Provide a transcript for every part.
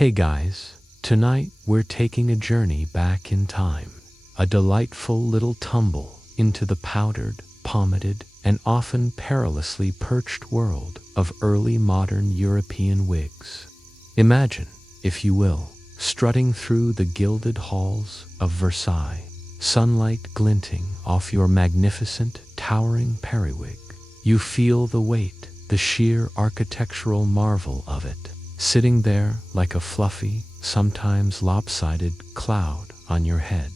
Hey guys, tonight we're taking a journey back in time. A delightful little tumble into the powdered, pomaded, and often perilously perched world of early modern European wigs. Imagine, if you will, strutting through the gilded halls of Versailles, sunlight glinting off your magnificent, towering periwig. You feel the weight, the sheer architectural marvel of it, sitting there like a fluffy, sometimes lopsided cloud on your head.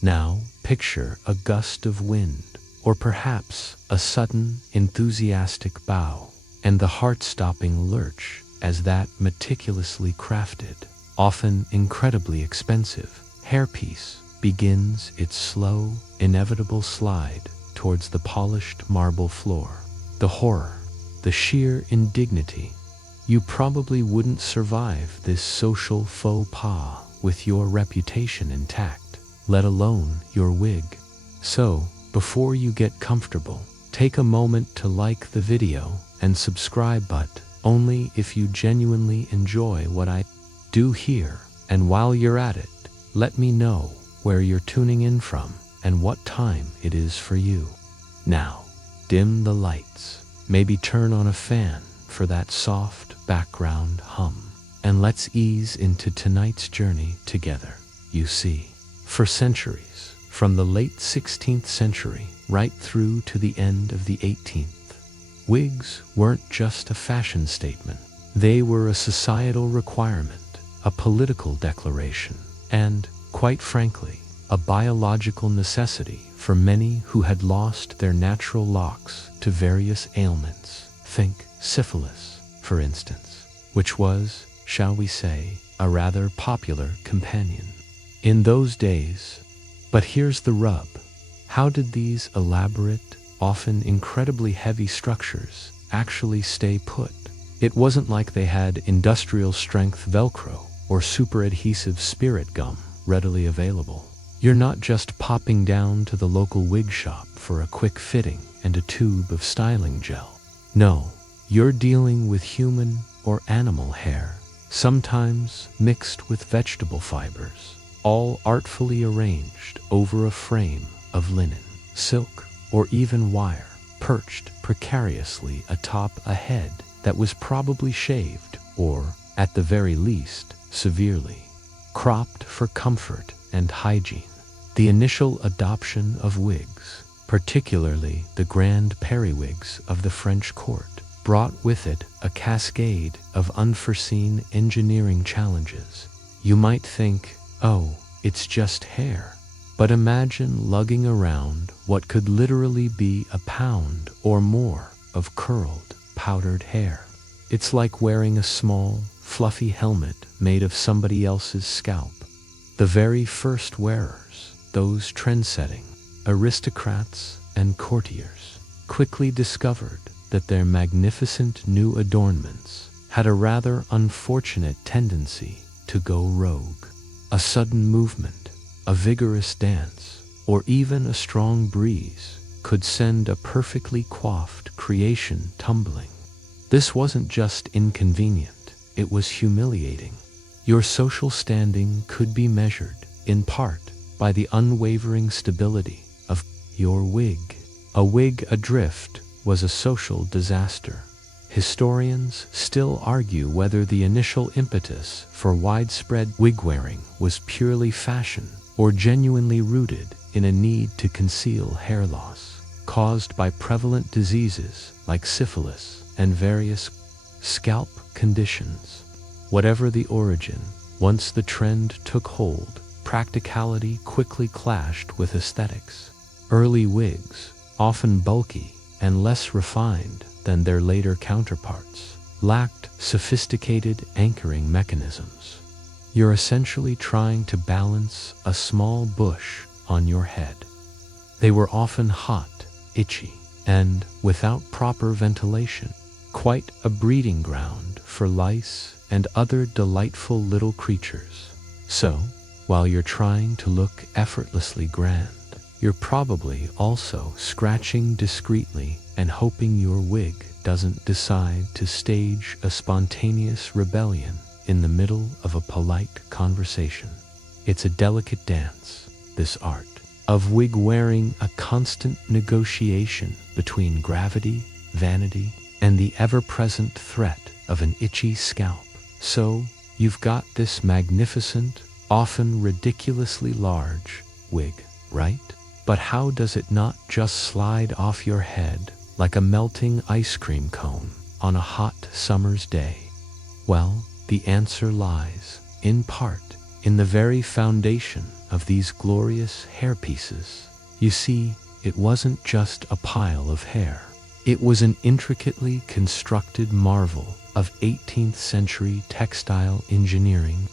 Now, picture a gust of wind, or perhaps a sudden, enthusiastic bow, and the heart-stopping lurch as that meticulously crafted, often incredibly expensive, hairpiece begins its slow, inevitable slide towards the polished marble floor. The horror, the sheer indignity. You probably wouldn't survive this social faux pas with your reputation intact, let alone your wig. So, before you get comfortable, take a moment to like the video and subscribe, but only if you genuinely enjoy what I do here. And while you're at it, let me know where you're tuning in from and what time it is for you. Now, dim the lights, maybe turn on a fan for that soft background hum, and let's ease into tonight's journey together. You see, for centuries, from the late 16th century right through to the end of the 18th, wigs weren't just a fashion statement. They were a societal requirement, a political declaration, and, quite frankly, a biological necessity for many who had lost their natural locks to various ailments. Think syphilis, for instance, which was, shall we say, a rather popular companion in those days. But here's the rub. How did these elaborate, often incredibly heavy structures actually stay put? It wasn't like they had industrial-strength Velcro or super-adhesive spirit gum readily available. You're not just popping down to the local wig shop for a quick fitting and a tube of styling gel. No, you're dealing with human or animal hair, sometimes mixed with vegetable fibers, all artfully arranged over a frame of linen, silk, or even wire, perched precariously atop a head that was probably shaved or, at the very least, severely cropped for comfort and hygiene. The initial adoption of wigs, particularly the grand periwigs of the French court, brought with it a cascade of unforeseen engineering challenges. You might think, oh, it's just hair. But imagine lugging around what could literally be a pound or more of curled, powdered hair. It's like wearing a small, fluffy helmet made of somebody else's scalp. The very first wearers, those trend-setting aristocrats and courtiers, quickly discovered that their magnificent new adornments had a rather unfortunate tendency to go rogue. A sudden movement, a vigorous dance, or even a strong breeze could send a perfectly coiffed creation tumbling. This wasn't just inconvenient, it was humiliating. Your social standing could be measured, in part, by the unwavering stability of your wig. A wig adrift was a social disaster. Historians still argue whether the initial impetus for widespread wig-wearing was purely fashion or genuinely rooted in a need to conceal hair loss caused by prevalent diseases like syphilis and various scalp conditions. Whatever the origin, once the trend took hold, practicality quickly clashed with aesthetics. Early wigs, often bulky and less refined than their later counterparts, lacked sophisticated anchoring mechanisms. You're essentially trying to balance a small bush on your head. They were often hot, itchy, and, without proper ventilation, quite a breeding ground for lice and other delightful little creatures. So, while you're trying to look effortlessly grand, you're probably also scratching discreetly and hoping your wig doesn't decide to stage a spontaneous rebellion in the middle of a polite conversation. It's a delicate dance, this art, of wig wearing, a constant negotiation between gravity, vanity, and the ever-present threat of an itchy scalp. So, you've got this magnificent, often ridiculously large, wig, right? But how does it not just slide off your head like a melting ice cream cone on a hot summer's day? Well, the answer lies, in part, in the very foundation of these glorious hairpieces. You see, it wasn't just a pile of hair. It was an intricately constructed marvel of 18th century textile engineering.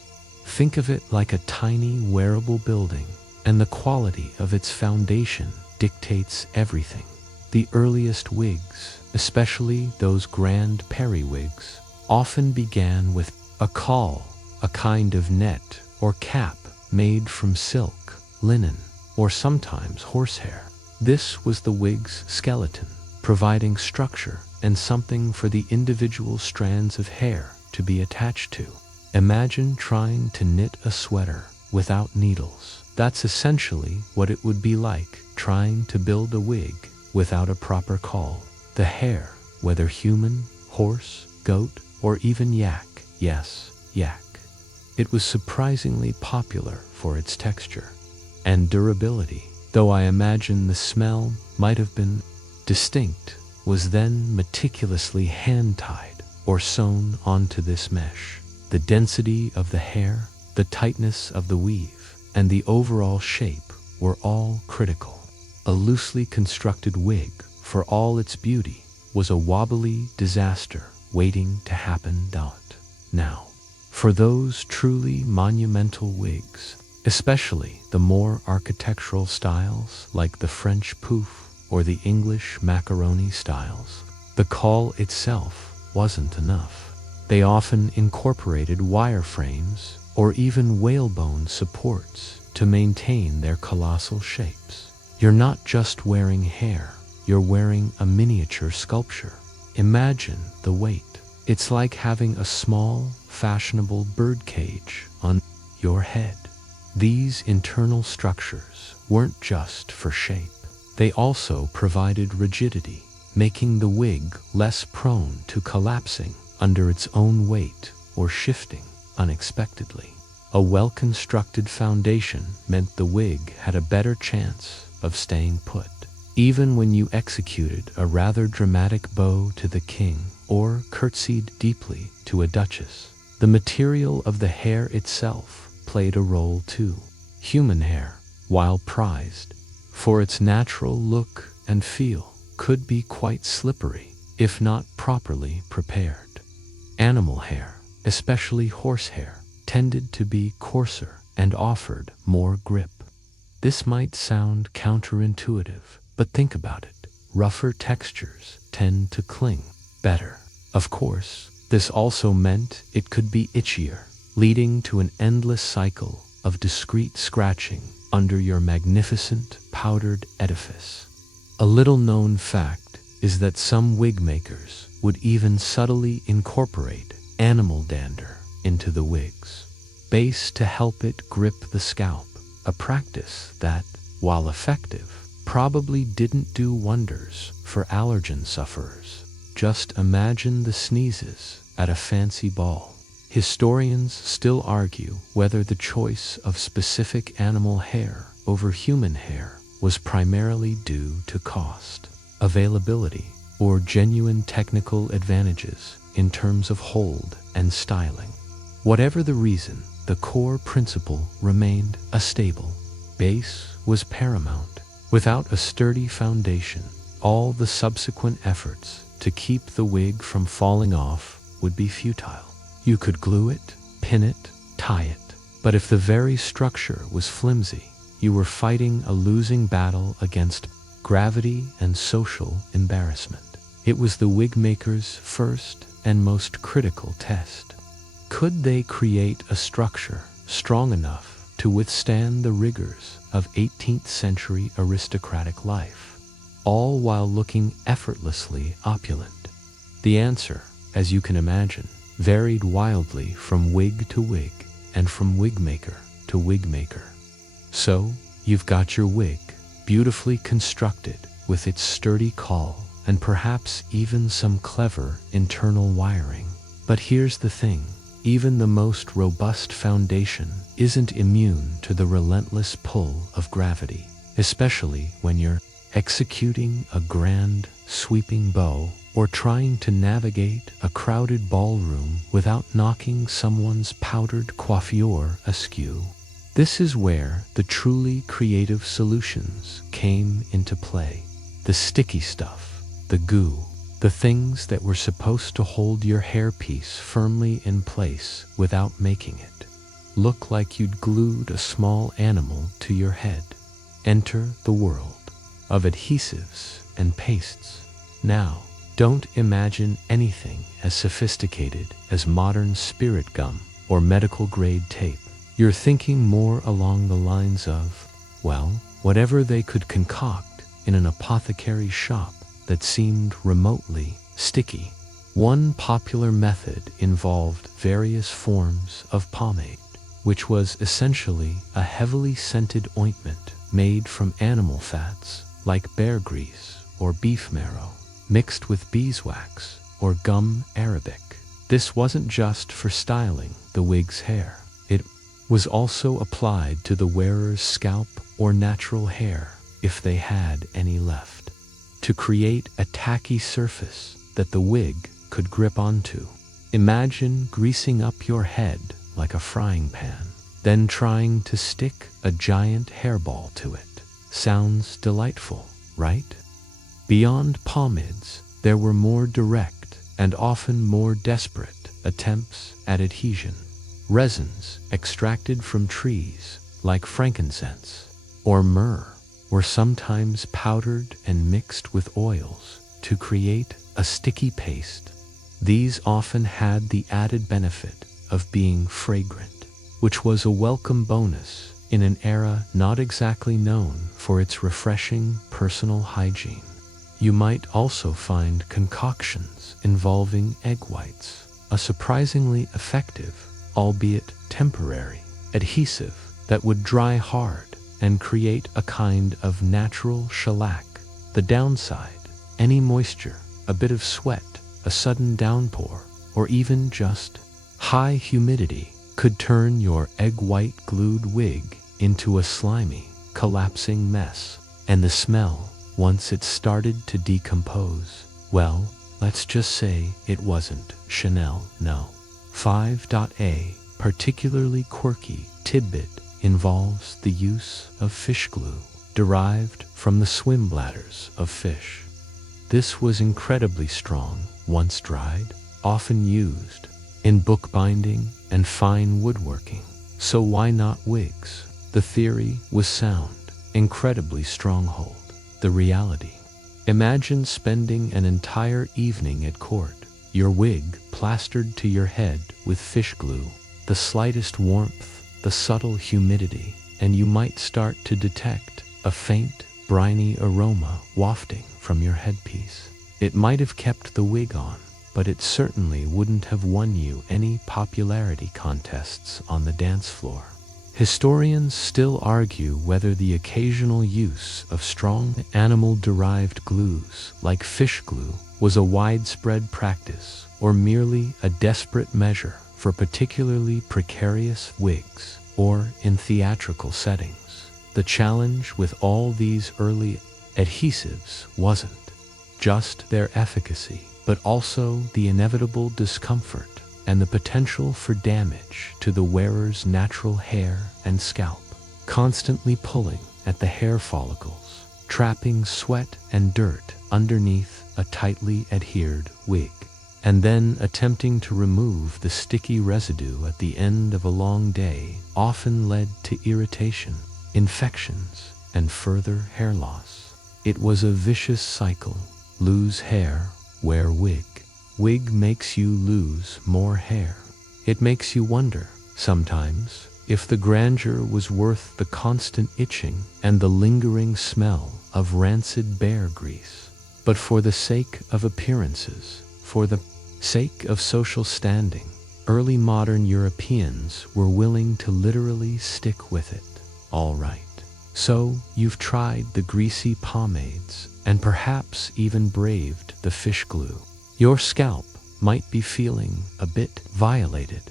Think of it like a tiny wearable building, and the quality of its foundation dictates everything. The earliest wigs, especially those grand periwigs, often began with a caul, a kind of net or cap made from silk, linen, or sometimes horsehair. This was the wig's skeleton, providing structure and something for the individual strands of hair to be attached to. Imagine trying to knit a sweater without needles. That's essentially what it would be like trying to build a wig without a proper caul. The hair, whether human, horse, goat, or even yak, yes, yak. It was surprisingly popular for its texture and durability, though I imagine the smell might have been distinct, was then meticulously hand-tied or sewn onto this mesh. The density of the hair, the tightness of the weave, and the overall shape were all critical. A loosely constructed wig, for all its beauty, was a wobbly disaster waiting to happen. Now, for those truly monumental wigs, especially the more architectural styles like the French pouf or the English macaroni styles, the caul itself wasn't enough. They often incorporated wireframes or even whalebone supports to maintain their colossal shapes. You're not just wearing hair, you're wearing a miniature sculpture. Imagine the weight. It's like having a small, fashionable birdcage on your head. These internal structures weren't just for shape. They also provided rigidity, making the wig less prone to collapsing under its own weight or shifting unexpectedly. A well-constructed foundation meant the wig had a better chance of staying put, even when you executed a rather dramatic bow to the king or curtsied deeply to a duchess. The material of the hair itself played a role too. Human hair, while prized for its natural look and feel, could be quite slippery if not properly prepared. Animal hair, especially horsehair, tended to be coarser and offered more grip. This might sound counterintuitive, but think about it. Rougher textures tend to cling better. Of course, this also meant it could be itchier, leading to an endless cycle of discreet scratching under your magnificent powdered edifice. A little-known fact is that some wig makers would even subtly incorporate animal dander into the wig's base to help it grip the scalp, a practice that, while effective, probably didn't do wonders for allergen sufferers. Just imagine the sneezes at a fancy ball. Historians still argue whether the choice of specific animal hair over human hair was primarily due to cost, availability, or genuine technical advantages in terms of hold and styling. Whatever the reason, the core principle remained a stable base was paramount. Without a sturdy foundation, all the subsequent efforts to keep the wig from falling off would be futile. You could glue it, pin it, tie it, but if the very structure was flimsy, you were fighting a losing battle against gravity and social embarrassment. It was the wig maker's first and most critical test. Could they create a structure strong enough to withstand the rigors of 18th century aristocratic life, all while looking effortlessly opulent? The answer, as you can imagine, varied wildly from wig to wig and from wig maker to wig maker. So, you've got your wig, beautifully constructed with its sturdy caul and perhaps even some clever internal wiring. But here's the thing, even the most robust foundation isn't immune to the relentless pull of gravity, especially when you're executing a grand, sweeping bow or trying to navigate a crowded ballroom without knocking someone's powdered coiffure askew. This is where the truly creative solutions came into play. The sticky stuff, the goo, the things that were supposed to hold your hairpiece firmly in place without making it look like you'd glued a small animal to your head. Enter the world of adhesives and pastes. Now, don't imagine anything as sophisticated as modern spirit gum or medical-grade tape. You're thinking more along the lines of, well, whatever they could concoct in an apothecary's shop that seemed remotely sticky. One popular method involved various forms of pomade, which was essentially a heavily scented ointment made from animal fats like bear grease or beef marrow, mixed with beeswax or gum arabic. This wasn't just for styling the wig's hair. It was also applied to the wearer's scalp or natural hair if they had any left, to create a tacky surface that the wig could grip onto. Imagine greasing up your head like a frying pan, then trying to stick a giant hairball to it. Sounds delightful, right? Beyond pomades, there were more direct and often more desperate attempts at adhesion. Resins extracted from trees like frankincense or myrrh were sometimes powdered and mixed with oils to create a sticky paste. These often had the added benefit of being fragrant, which was a welcome bonus in an era not exactly known for its refreshing personal hygiene. You might also find concoctions involving egg whites, a surprisingly effective, albeit temporary, adhesive that would dry hard and create a kind of natural shellac. The downside, any moisture, a bit of sweat, a sudden downpour, or even just high humidity could turn your egg-white glued wig into a slimy, collapsing mess. And the smell, once it started to decompose, well, let's just say it wasn't Chanel, no. 5.a particularly quirky tidbit involves the use of fish glue, derived from the swim bladders of fish. This was incredibly strong once dried, often used in bookbinding and fine woodworking. So why not wigs? The theory was sound, incredibly stronghold. The reality. Imagine spending an entire evening at court, your wig plastered to your head with fish glue, the slightest warmth, the subtle humidity, and you might start to detect a faint, briny aroma wafting from your headpiece. It might have kept the wig on, but it certainly wouldn't have won you any popularity contests on the dance floor. Historians still argue whether the occasional use of strong animal-derived glues like fish glue was a widespread practice or merely a desperate measure for particularly precarious wigs or in theatrical settings. The challenge with all these early adhesives wasn't just their efficacy, but also the inevitable discomfort and the potential for damage to the wearer's natural hair and scalp, constantly pulling at the hair follicles, trapping sweat and dirt underneath a tightly adhered wig, and then attempting to remove the sticky residue at the end of a long day often led to irritation, infections, and further hair loss. It was a vicious cycle. Lose hair, wear wig. Wig makes you lose more hair. It makes you wonder, sometimes, if the grandeur was worth the constant itching and the lingering smell of rancid bear grease. But for the sake of appearances, for the sake of social standing, early modern Europeans were willing to literally stick with it. All right. So, you've tried the greasy pomades, and perhaps even braved the fish glue. Your scalp might be feeling a bit violated,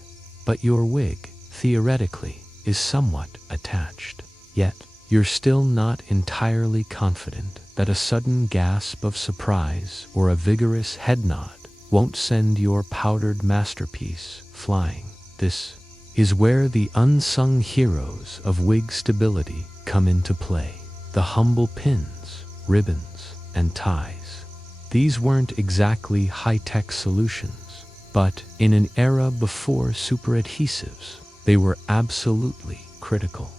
but your wig, theoretically, is somewhat attached. Yet, you're still not entirely confident that a sudden gasp of surprise or a vigorous head nod won't send your powdered masterpiece flying. This is where the unsung heroes of wig stability come into play. The humble pins, ribbons, and ties. These weren't exactly high-tech solutions, but in an era before super adhesives, they were absolutely critical.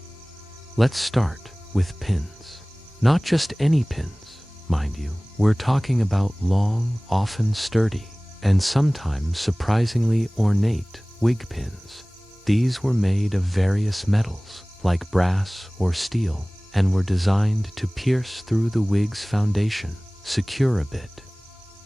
Let's start with pins. Not just any pins, mind you. We're talking about long, often sturdy, and sometimes surprisingly ornate wig pins. These were made of various metals, like brass or steel, and were designed to pierce through the wig's foundation, secure a bit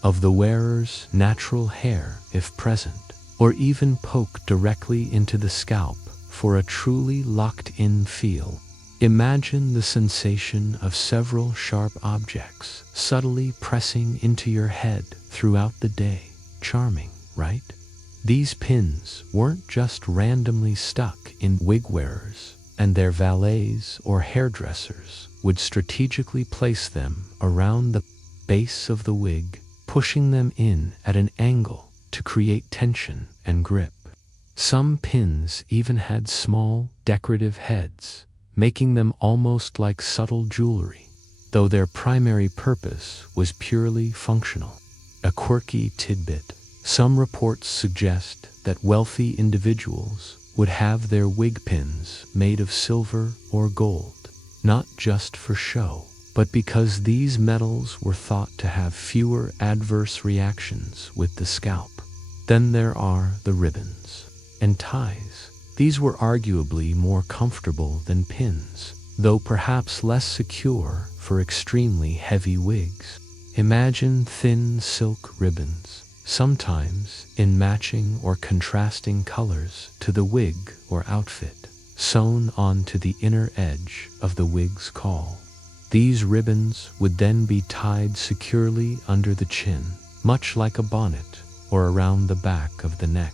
of the wearer's natural hair if present, or even poke directly into the scalp for a truly locked-in feel. Imagine the sensation of several sharp objects subtly pressing into your head throughout the day. Charming, right? These pins weren't just randomly stuck in wig wearers, and their valets or hairdressers would strategically place them around the base of the wig, pushing them in at an angle to create tension and grip. Some pins even had small, decorative heads, making them almost like subtle jewelry, though their primary purpose was purely functional. A quirky tidbit: some reports suggest that wealthy individuals would have their wig pins made of silver or gold, not just for show, but because these metals were thought to have fewer adverse reactions with the scalp. Then there are the ribbons and ties. These were arguably more comfortable than pins, though perhaps less secure for extremely heavy wigs. Imagine thin silk ribbons, sometimes in matching or contrasting colors to the wig or outfit, sewn onto the inner edge of the wig's caul. These ribbons would then be tied securely under the chin, much like a bonnet, or around the back of the neck.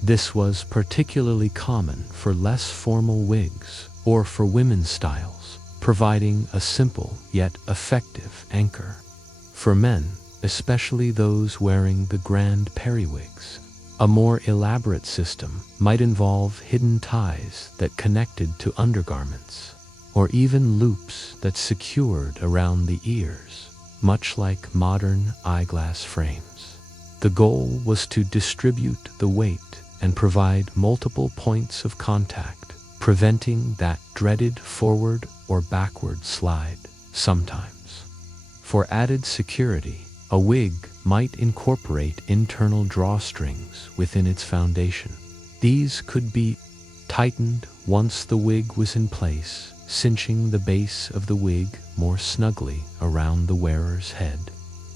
This was particularly common for less formal wigs or for women's styles, providing a simple yet effective anchor. For men, especially those wearing the grand periwigs, a more elaborate system might involve hidden ties that connected to undergarments, or even loops that secured around the ears, much like modern eyeglass frames. The goal was to distribute the weight and provide multiple points of contact, preventing that dreaded forward or backward slide. Sometimes, for added security, a wig might incorporate internal drawstrings within its foundation. These could be tightened once the wig was in place, cinching the base of the wig more snugly around the wearer's head.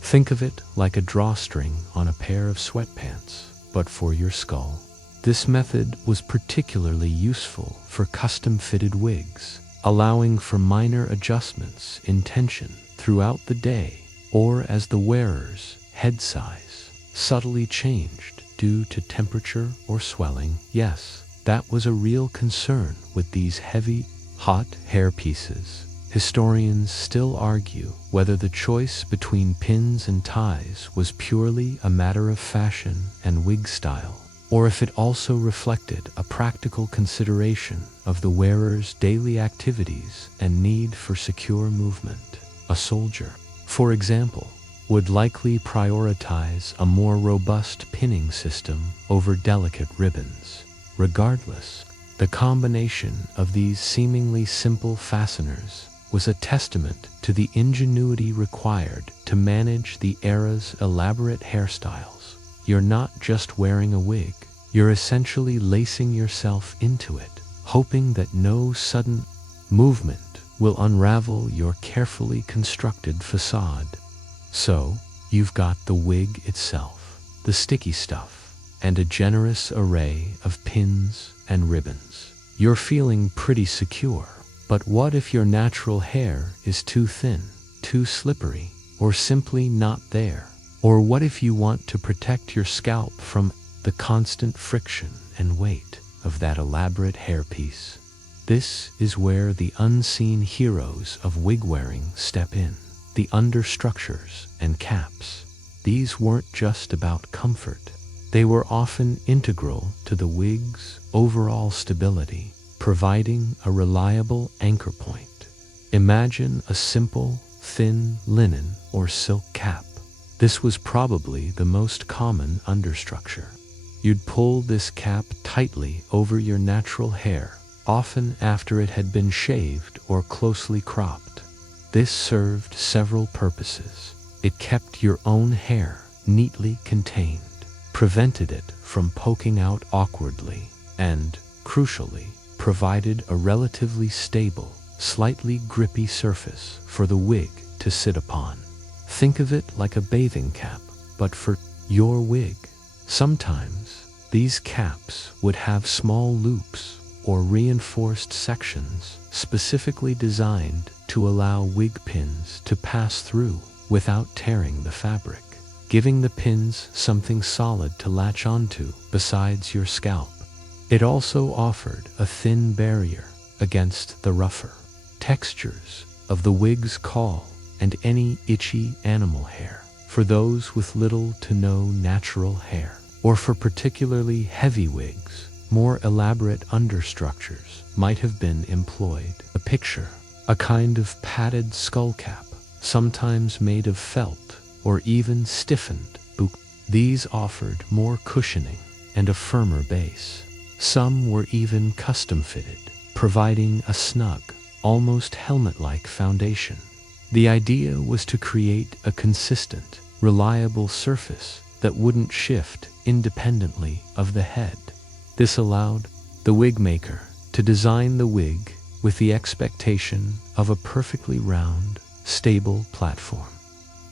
Think of it like a drawstring on a pair of sweatpants, but for your skull. This method was particularly useful for custom-fitted wigs, allowing for minor adjustments in tension throughout the day, or as the wearer's head size subtly changed due to temperature or swelling. Yes, that was a real concern with these heavy, hot hairpieces. Historians still argue whether the choice between pins and ties was purely a matter of fashion and wig style, or if it also reflected a practical consideration of the wearer's daily activities and need for secure movement. A soldier, for example, would likely prioritize a more robust pinning system over delicate ribbons. Regardless, the combination of these seemingly simple fasteners was a testament to the ingenuity required to manage the era's elaborate hairstyles. You're not just wearing a wig, you're essentially lacing yourself into it, hoping that no sudden movement will unravel your carefully constructed facade. So, you've got the wig itself. the sticky stuff, and a generous array of pins and ribbons. You're feeling pretty secure. But what if your natural hair is too thin, too slippery, or simply not there? Or what if you want to protect your scalp from the constant friction and weight of that elaborate hairpiece? This is where the unseen heroes of wig wearing step in. The understructures and caps. These weren't just about comfort. They were often integral to the wig's overall stability, providing a reliable anchor point. Imagine a simple, thin linen or silk cap. This was probably the most common understructure. You'd pull this cap tightly over your natural hair, often after it had been shaved or closely cropped. This served several purposes. It kept your own hair neatly contained, prevented it from poking out awkwardly, and, crucially, provided a relatively stable, slightly grippy surface for the wig to sit upon. Think of it like a bathing cap, but for your wig. Sometimes, these caps would have small loops or reinforced sections specifically designed to allow wig pins to pass through without tearing the fabric, giving the pins something solid to latch onto besides your scalp. It also offered a thin barrier against the rougher textures of the wig's caul and any itchy animal hair. For those with little to no natural hair, or for particularly heavy wigs, more elaborate understructures might have been employed. A picture, a kind of padded skull cap, sometimes made of felt or even stiffened book. These offered more cushioning and a firmer base. Some were even custom fitted, providing a snug, almost helmet-like foundation. The idea was to create a consistent, reliable surface that wouldn't shift independently of the head. This allowed the wig maker to design the wig with the expectation of a perfectly round, stable platform.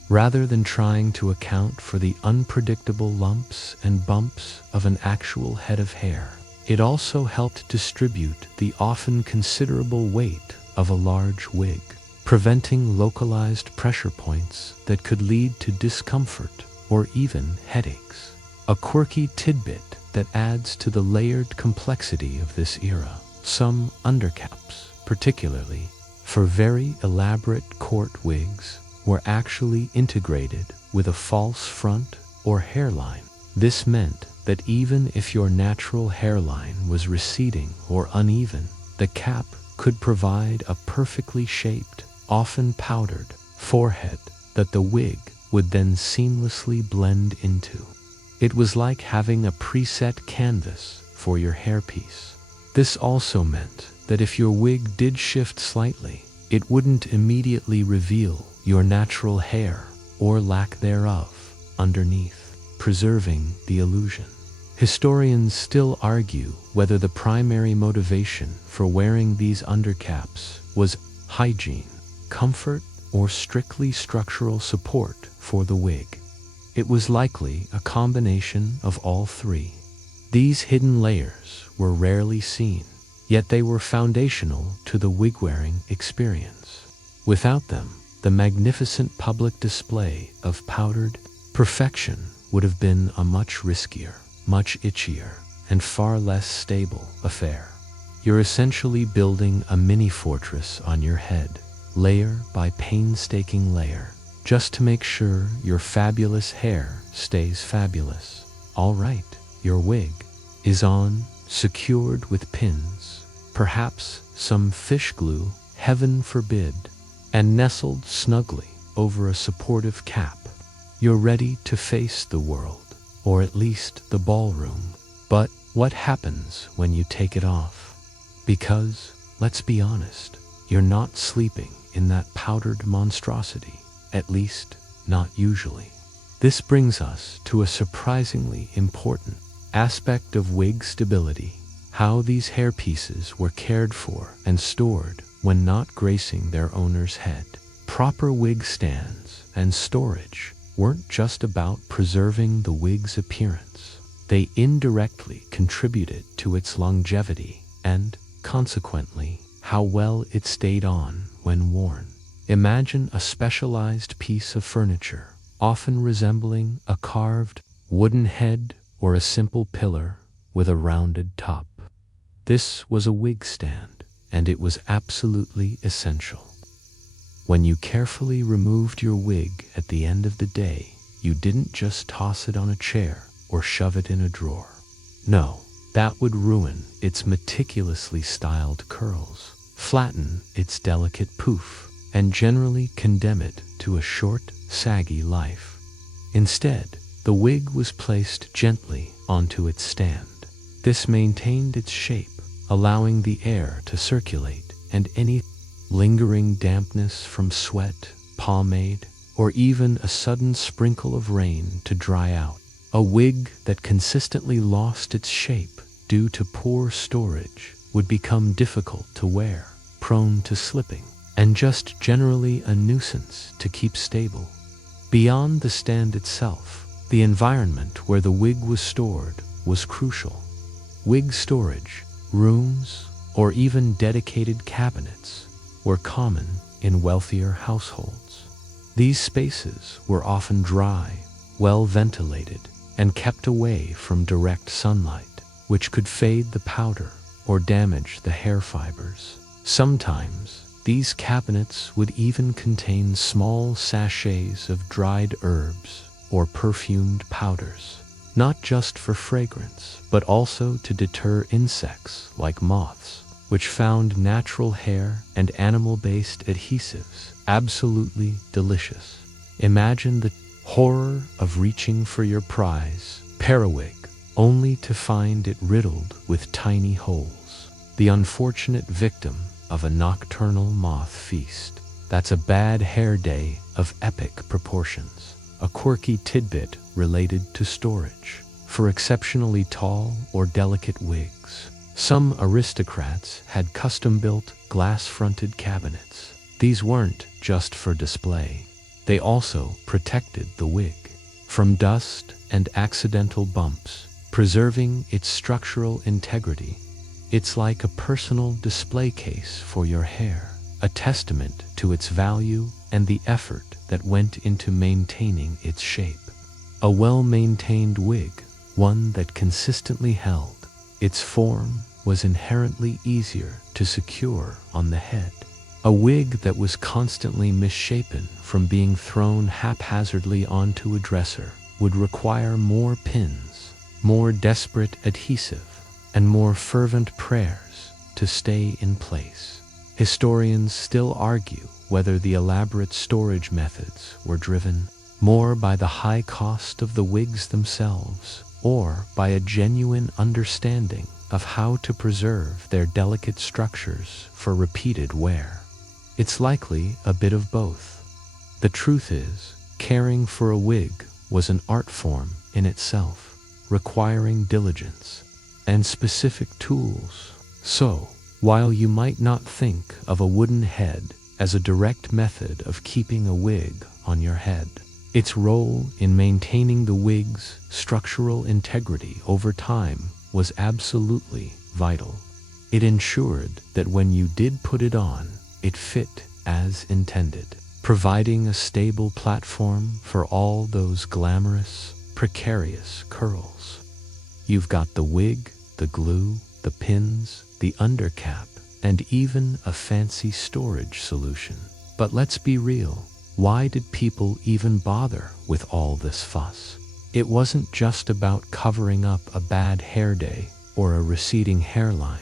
Rather than trying to account for the unpredictable lumps and bumps of an actual head of hair, it also helped distribute the often considerable weight of a large wig, preventing localized pressure points that could lead to discomfort or even headaches. A quirky tidbit that adds to the layered complexity of this era. Some undercaps, particularly for very elaborate court wigs, were actually integrated with a false front or hairline. This meant that even if your natural hairline was receding or uneven, the cap could provide a perfectly shaped, often powdered, forehead that the wig would then seamlessly blend into. It was like having a preset canvas for your hairpiece. This also meant that if your wig did shift slightly, it wouldn't immediately reveal your natural hair or lack thereof underneath, preserving the illusion. Historians still argue whether the primary motivation for wearing these undercaps was hygiene, comfort, or strictly structural support for the wig. It was likely a combination of all three. These hidden layers were rarely seen, yet they were foundational to the wig-wearing experience. Without them, the magnificent public display of powdered perfection would have been a much riskier, much itchier, and far less stable affair. You're essentially building a mini-fortress on your head, layer by painstaking layer, just to make sure your fabulous hair stays fabulous. All right, your wig is on, secured with pins, perhaps some fish glue, heaven forbid, and nestled snugly over a supportive cap. You're ready to face the world, or at least the ballroom. But what happens when you take it off? Because, let's be honest, you're not sleeping in that powdered monstrosity, at least not usually. This brings us to a surprisingly important aspect of wig stability: how these hairpieces were cared for and stored when not gracing their owner's head. Proper wig stands and storage weren't just about preserving the wig's appearance. They indirectly contributed to its longevity and, consequently, how well it stayed on when worn. Imagine a specialized piece of furniture, often resembling a carved wooden head or a simple pillar with a rounded top. This was a wig stand, and it was absolutely essential. When you carefully removed your wig at the end of the day, you didn't just toss it on a chair or shove it in a drawer. No, that would ruin its meticulously styled curls, flatten its delicate poof, and generally condemn it to a short, saggy life. Instead, the wig was placed gently onto its stand. This maintained its shape, allowing the air to circulate and any lingering dampness from sweat, pomade, or even a sudden sprinkle of rain to dry out. A wig that consistently lost its shape due to poor storage would become difficult to wear, prone to slipping, and just generally a nuisance to keep stable. Beyond the stand itself, the environment where the wig was stored was crucial. Wig storage, rooms, or even dedicated cabinets were common in wealthier households. These spaces were often dry, well ventilated, and kept away from direct sunlight, which could fade the powder or damage the hair fibers. Sometimes, these cabinets would even contain small sachets of dried herbs or perfumed powders, not just for fragrance, but also to deter insects like moths, which found natural hair and animal-based adhesives absolutely delicious. Imagine the horror of reaching for your prize, periwig, only to find it riddled with tiny holes. The unfortunate victim of a nocturnal moth feast. That's a bad hair day of epic proportions. A quirky tidbit related to storage. For exceptionally tall or delicate wigs, some aristocrats had custom-built glass-fronted cabinets. These weren't just for display. They also protected the wig from dust and accidental bumps, preserving its structural integrity. It's like a personal display case for your hair, a testament to its value and the effort that went into maintaining its shape. A well-maintained wig, one that consistently held its form, was inherently easier to secure on the head. A wig that was constantly misshapen from being thrown haphazardly onto a dresser would require more pins, more desperate adhesive, and more fervent prayers to stay in place. Historians still argue whether the elaborate storage methods were driven more by the high cost of the wigs themselves or by a genuine understanding of how to preserve their delicate structures for repeated wear. It's likely a bit of both. The truth is, caring for a wig was an art form in itself, requiring diligence and specific tools. So, while you might not think of a wooden head as a direct method of keeping a wig on your head, its role in maintaining the wig's structural integrity over time was absolutely vital. It ensured that when you did put it on, it fit as intended, providing a stable platform for all those glamorous, precarious curls. You've got the wig, the glue, the pins, the undercap, and even a fancy storage solution. But let's be real, why did people even bother with all this fuss? It wasn't just about covering up a bad hair day or a receding hairline.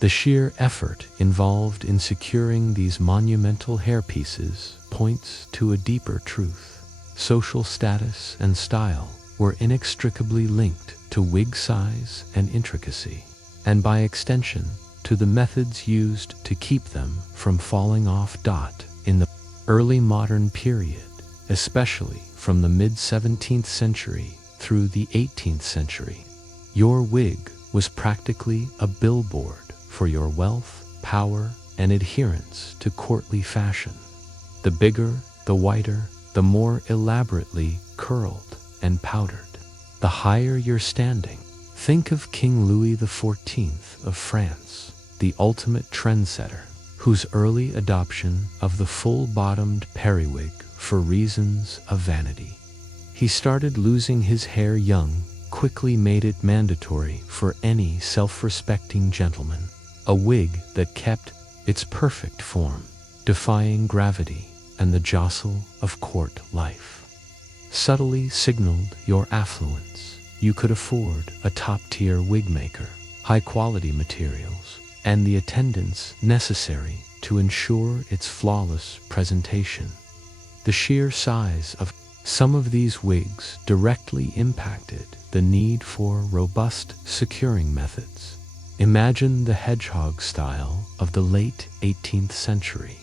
The sheer effort involved in securing these monumental hairpieces points to a deeper truth. Social status and style were inextricably linked to wig size and intricacy, and by extension, to the methods used to keep them from falling off. In the early modern period, especially from the mid-17th century through the 18th century, your wig was practically a billboard for your wealth, power, and adherence to courtly fashion. The bigger, the whiter, the more elaborately curled and powdered, the higher you're standing. Think of King Louis XIV of France, the ultimate trendsetter, whose early adoption of the full-bottomed periwig for reasons of vanity. He started losing his hair young, quickly made it mandatory for any self-respecting gentleman. A wig that kept its perfect form, defying gravity and the jostle of court life. Subtly signaled your affluence. You could afford a top-tier wig maker, high-quality materials, and the attendance necessary to ensure its flawless presentation. The sheer size of some of these wigs directly impacted the need for robust securing methods. Imagine the hedgehog style of the late 18th century,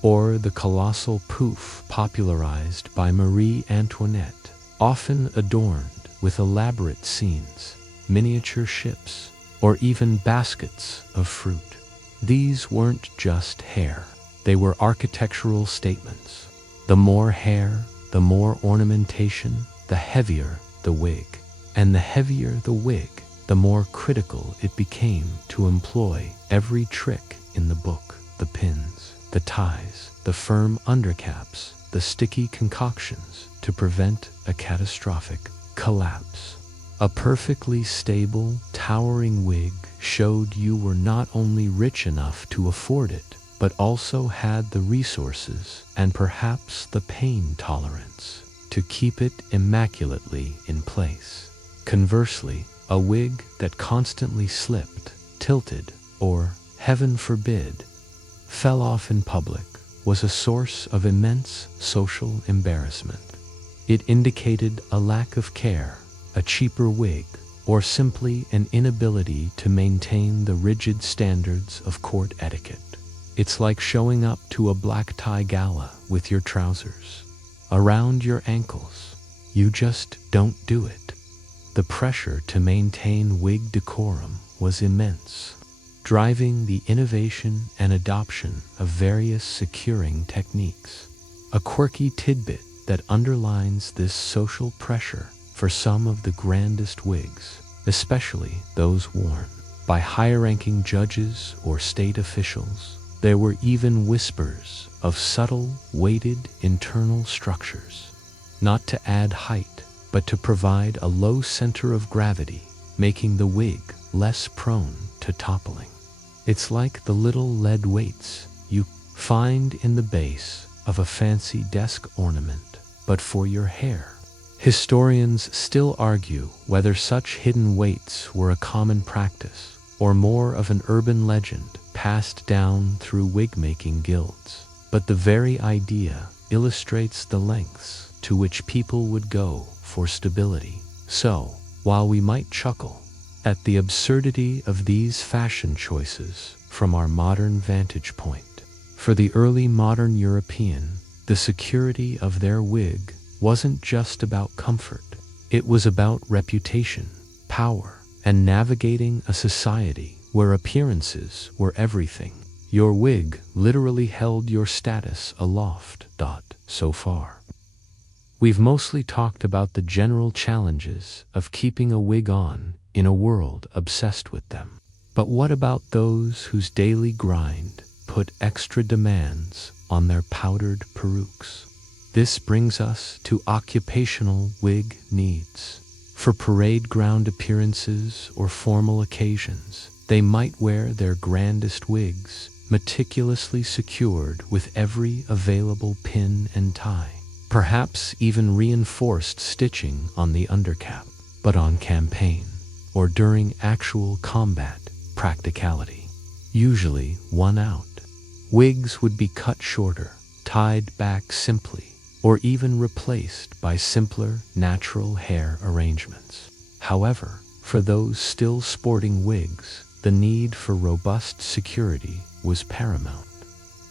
or the colossal poof popularized by Marie Antoinette, often adorned with elaborate scenes, miniature ships, or even baskets of fruit. These weren't just hair, they were architectural statements. The more hair, the more ornamentation, the heavier the wig. And the heavier the wig, the more critical it became to employ every trick in the book: the pins, the ties, the firm undercaps, the sticky concoctions to prevent a catastrophic collapse. A perfectly stable, towering wig showed you were not only rich enough to afford it, but also had the resources and perhaps the pain tolerance to keep it immaculately in place. Conversely, a wig that constantly slipped, tilted, or, heaven forbid, fell off in public was a source of immense social embarrassment. It indicated a lack of care, a cheaper wig, or simply an inability to maintain the rigid standards of court etiquette. It's like showing up to a black tie gala with your trousers around your ankles. You just don't do it. The pressure to maintain wig decorum was immense, driving the innovation and adoption of various securing techniques. A quirky tidbit that underlines this social pressure for some of the grandest wigs, especially those worn by high-ranking judges or state officials. There were even whispers of subtle, weighted internal structures, not to add height, but to provide a low center of gravity, making the wig less prone to toppling. It's like the little lead weights you find in the base of a fancy desk ornament, but for your hair. Historians still argue whether such hidden weights were a common practice, or more of an urban legend passed down through wig-making guilds. But the very idea illustrates the lengths to which people would go for stability. So, while we might chuckle at the absurdity of these fashion choices from our modern vantage point, for the early modern European, the security of their wig wasn't just about comfort. It was about reputation, power, and navigating a society where appearances were everything. Your wig literally held your status aloft. So far, we've mostly talked about the general challenges of keeping a wig on in a world obsessed with them. But what about those whose daily grind put extra demands on their powdered perukes? This brings us to occupational wig needs. For parade ground appearances or formal occasions, they might wear their grandest wigs, meticulously secured with every available pin and tie, perhaps even reinforced stitching on the undercap. But on campaign, or during actual combat, practicality usually won out. Wigs would be cut shorter, tied back simply, or even replaced by simpler, natural hair arrangements. However, for those still sporting wigs, the need for robust security was paramount.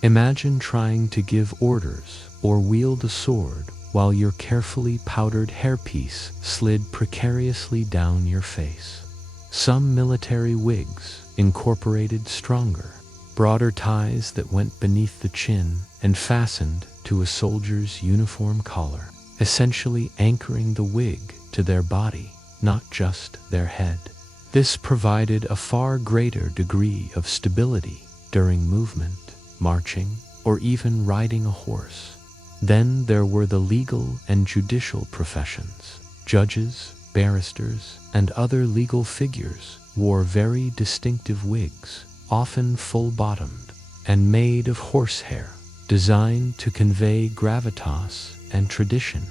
Imagine trying to give orders or wield a sword while your carefully powdered hairpiece slid precariously down your face. Some military wigs incorporated stronger, broader ties that went beneath the chin and fastened to a soldier's uniform collar. essentially anchoring the wig to their body, not just their head. This provided a far greater degree of stability during movement, marching, or even riding a horse. Then there were the legal and judicial professions. Judges, barristers, and other legal figures wore very distinctive wigs, often full-bottomed, and made of horsehair, designed to convey gravitas and tradition.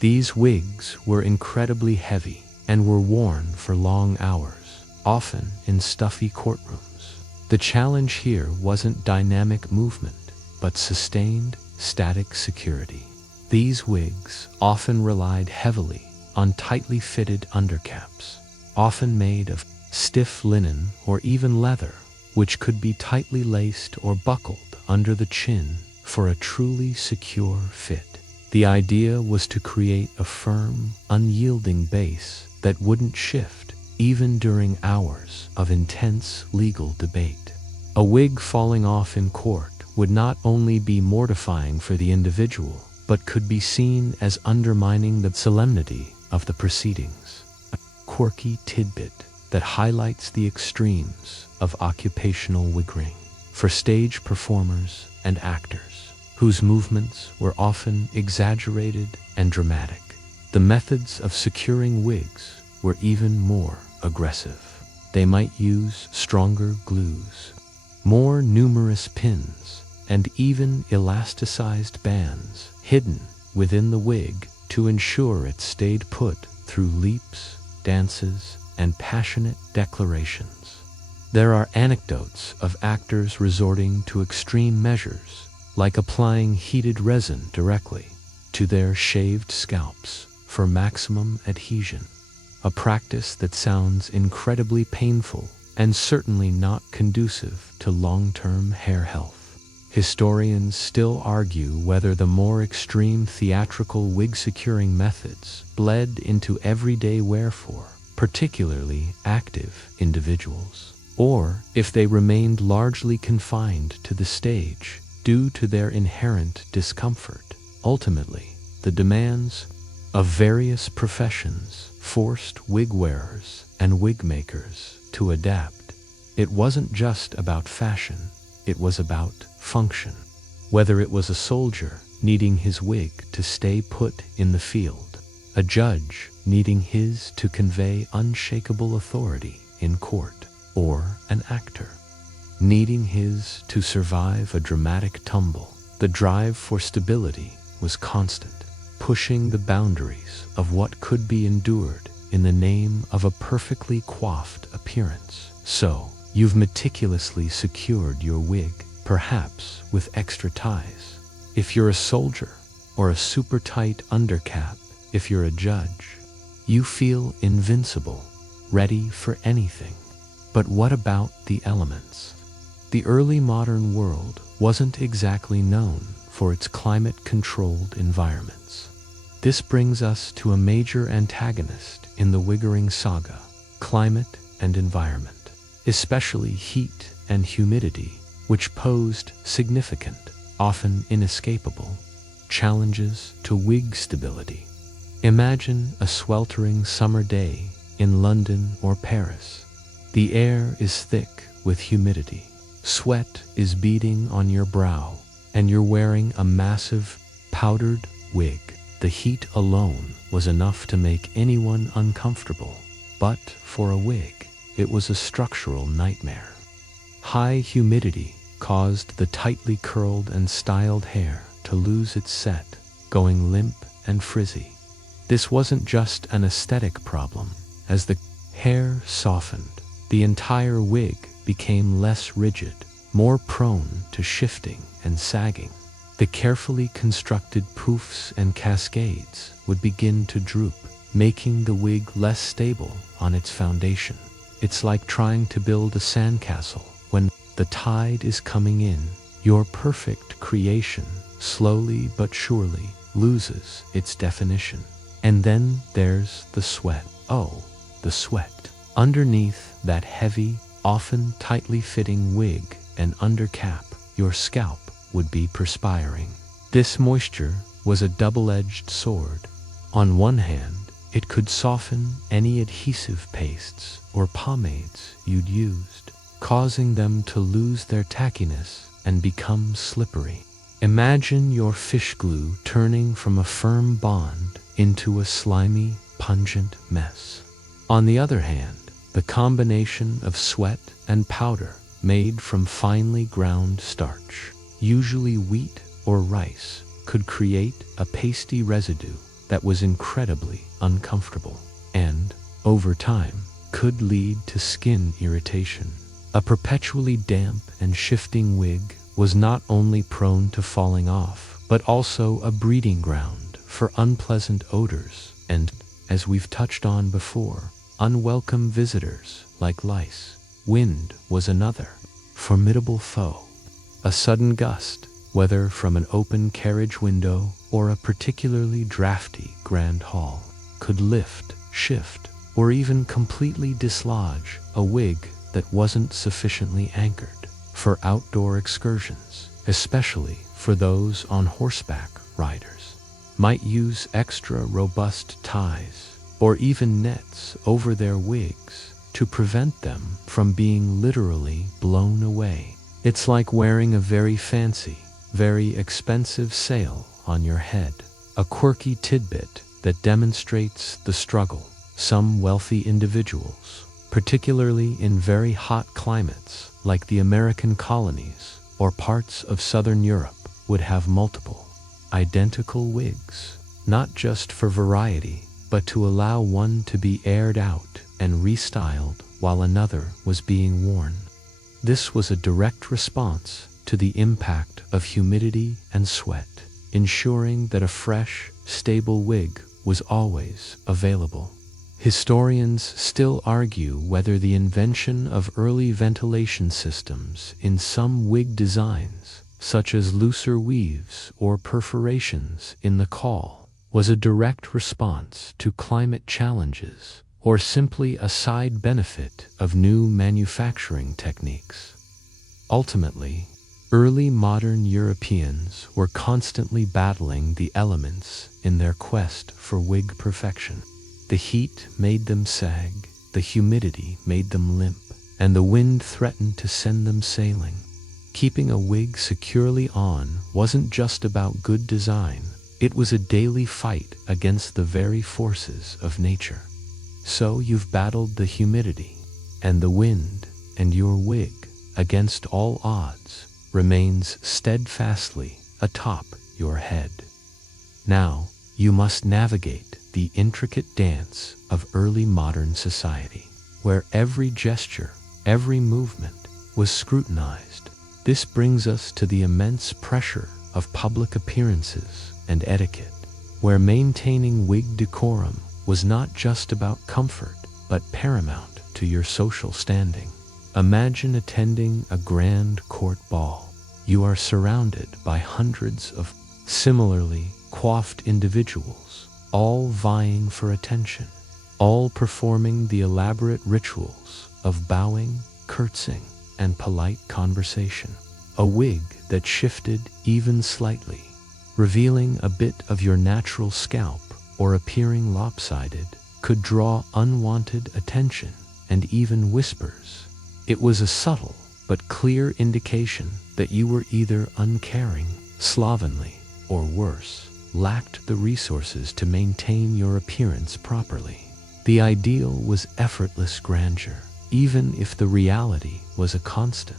These wigs were incredibly heavy and were worn for long hours, often in stuffy courtrooms. The challenge here wasn't dynamic movement, but sustained, static security. These wigs often relied heavily on tightly fitted undercaps, often made of stiff linen or even leather, which could be tightly laced or buckled under the chin for a truly secure fit. The idea was to create a firm, unyielding base that wouldn't shift even during hours of intense legal debate. A wig falling off in court would not only be mortifying for the individual, but could be seen as undermining the solemnity of the proceedings. A quirky tidbit that highlights the extremes of occupational wigging for stage performers and actors, whose movements were often exaggerated and dramatic. The methods of securing wigs were even more aggressive. They might use stronger glues, more numerous pins, and even elasticized bands hidden within the wig to ensure it stayed put through leaps, dances, and passionate declarations. There are anecdotes of actors resorting to extreme measures, like applying heated resin directly to their shaved scalps for maximum adhesion, a practice that sounds incredibly painful and certainly not conducive to long-term hair health. Historians still argue whether the more extreme theatrical wig-securing methods bled into everyday wear for particularly active individuals, or if they remained largely confined to the stage due to their inherent discomfort. Ultimately, the demands of various professions forced wig wearers and wig makers to adapt. It wasn't just about fashion, it was about function. Whether it was a soldier needing his wig to stay put in the field, a judge needing his to convey unshakable authority in court, or an actor needing his to survive a dramatic tumble, the drive for stability was constant, pushing the boundaries of what could be endured in the name of a perfectly coiffed appearance. So, you've meticulously secured your wig, perhaps with extra ties, if you're a soldier, or a super tight undercap if you're a judge. You feel invincible, ready for anything. But what about the elements? The early modern world wasn't exactly known for its climate-controlled environments. This brings us to a major antagonist in the wiggering saga: climate and environment, especially heat and humidity, which posed significant, often inescapable, challenges to wig stability. Imagine a sweltering summer day in London or Paris. The air is thick with humidity. Sweat is beading on your brow, and you're wearing a massive, powdered wig. The heat alone was enough to make anyone uncomfortable, but for a wig, it was a structural nightmare. High humidity caused the tightly curled and styled hair to lose its set, going limp and frizzy. This wasn't just an aesthetic problem. As the hair softened, the entire wig became less rigid, more prone to shifting and sagging. The carefully constructed poofs and cascades would begin to droop, making the wig less stable on its foundation. It's like trying to build a sandcastle when the tide is coming in. Your perfect creation slowly but surely loses its definition. And then there's the sweat. Oh, the sweat. Underneath that heavy, often tightly fitting wig and undercap, your scalp would be perspiring. This moisture was a double-edged sword. On one hand, it could soften any adhesive pastes or pomades you'd used, causing them to lose their tackiness and become slippery. Imagine your fish glue turning from a firm bond into a slimy, pungent mess. On the other hand, the combination of sweat and powder made from finely ground starch, usually wheat or rice, could create a pasty residue that was incredibly uncomfortable and, over time, could lead to skin irritation. A perpetually damp and shifting wig was not only prone to falling off, but also a breeding ground for unpleasant odors and, as we've touched on before, unwelcome visitors like lice. Wind was another formidable foe. A sudden gust, whether from an open carriage window or a particularly drafty grand hall, could lift, shift, or even completely dislodge a wig that wasn't sufficiently anchored for outdoor excursions, especially for those on horseback riders. Might use extra robust ties or even nets over their wigs to prevent them from being literally blown away. It's like wearing a very fancy, very expensive sail on your head, a quirky tidbit that demonstrates the struggle some wealthy individuals, particularly in very hot climates like the American colonies or parts of southern Europe, would have multiple, identical wigs, not just for variety, but to allow one to be aired out and restyled while another was being worn. This was a direct response to the impact of humidity and sweat, ensuring that a fresh, stable wig was always available. Historians still argue whether the invention of early ventilation systems in some wig designs, such as looser weaves or perforations in the caul, was a direct response to climate challenges or simply a side benefit of new manufacturing techniques. Ultimately, early modern Europeans were constantly battling the elements in their quest for wig perfection. The heat made them sag, the humidity made them limp, and the wind threatened to send them sailing. Keeping a wig securely on wasn't just about good design, it was a daily fight against the very forces of nature. So you've battled the humidity and the wind, and your wig, against all odds, remains steadfastly atop your head. Now, you must navigate the intricate dance of early modern society, where every gesture, every movement was scrutinized. This brings us to the immense pressure of public appearances and etiquette, where maintaining wig decorum was not just about comfort, but paramount to your social standing. Imagine attending a grand court ball. You are surrounded by hundreds of similarly coiffed individuals, all vying for attention, all performing the elaborate rituals of bowing, curtsying, and polite conversation. A wig that shifted even slightly, revealing a bit of your natural scalp or appearing lopsided, could draw unwanted attention and even whispers. It was a subtle but clear indication that you were either uncaring, slovenly, or worse, lacked the resources to maintain your appearance properly. The ideal was effortless grandeur, even if the reality was a constant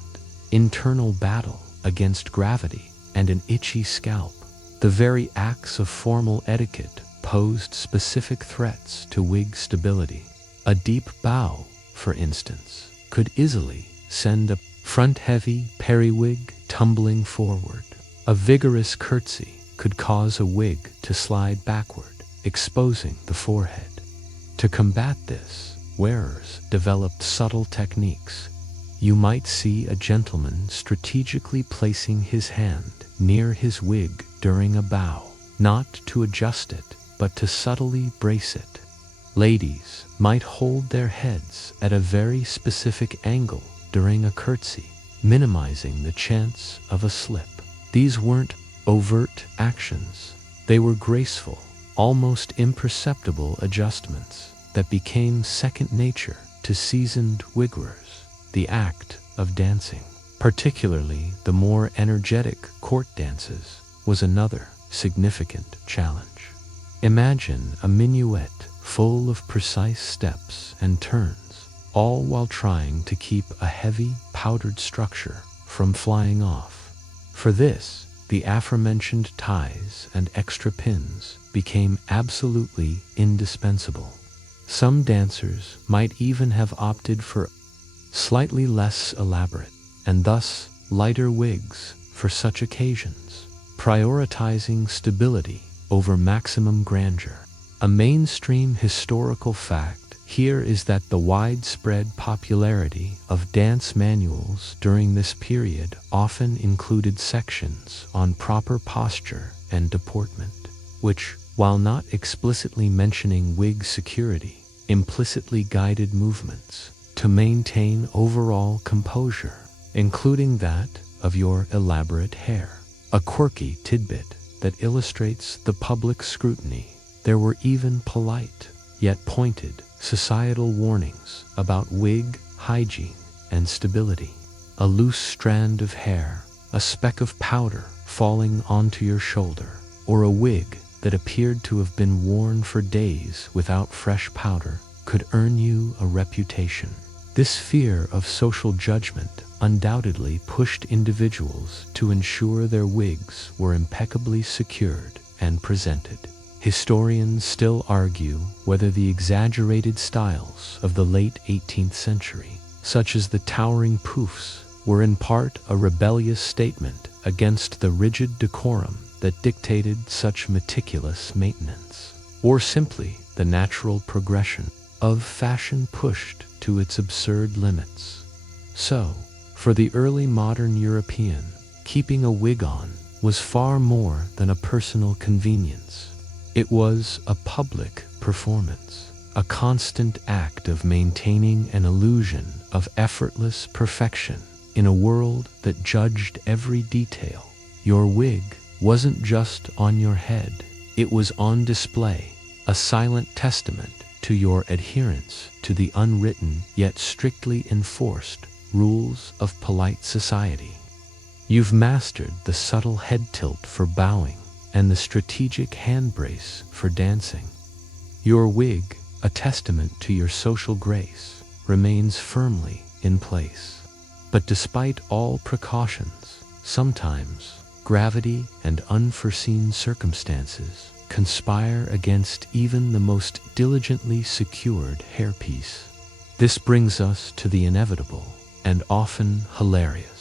internal battle against gravity and an itchy scalp. The very acts of formal etiquette posed specific threats to wig stability. A deep bow, for instance, could easily send a front-heavy periwig tumbling forward. A vigorous curtsy could cause a wig to slide backward, exposing the forehead. To combat this, wearers developed subtle techniques. You might see a gentleman strategically placing his hand near his wig during a bow, not to adjust it, but to subtly brace it. Ladies might hold their heads at a very specific angle during a curtsy, minimizing the chance of a slip. These weren't overt actions. They were graceful, almost imperceptible adjustments that became second nature to seasoned wigglers. The act of dancing, particularly the more energetic court dances, was another significant challenge. Imagine a minuet full of precise steps and turns, all while trying to keep a heavy, powdered structure from flying off. For this, the aforementioned ties and extra pins became absolutely indispensable. Some dancers might even have opted for slightly less elaborate, and thus lighter wigs for such occasions, prioritizing stability over maximum grandeur. A mainstream historical fact here is that the widespread popularity of dance manuals during this period often included sections on proper posture and deportment, which, while not explicitly mentioning wig security, implicitly guided movements to maintain overall composure, including that of your elaborate hair. A quirky tidbit that illustrates the public scrutiny. There were even polite, yet pointed, societal warnings about wig hygiene and stability. A loose strand of hair, a speck of powder falling onto your shoulder, or a wig that appeared to have been worn for days without fresh powder could earn you a reputation. This fear of social judgment undoubtedly pushed individuals to ensure their wigs were impeccably secured and presented. Historians still argue whether the exaggerated styles of the late 18th century, such as the towering poufs, were in part a rebellious statement against the rigid decorum that dictated such meticulous maintenance, or simply the natural progression of fashion pushed to its absurd limits. So, for the early modern European, keeping a wig on was far more than a personal convenience. It was a public performance, a constant act of maintaining an illusion of effortless perfection in a world that judged every detail. Your wig wasn't just on your head, it was on display, a silent testament to your adherence to the unwritten yet strictly enforced rules of polite society. You've mastered the subtle head tilt for bowing and the strategic hand brace for dancing. Your wig, a testament to your social grace, remains firmly in place. But despite all precautions, sometimes gravity and unforeseen circumstances conspire against even the most diligently secured hairpiece. This brings us to the inevitable and often hilarious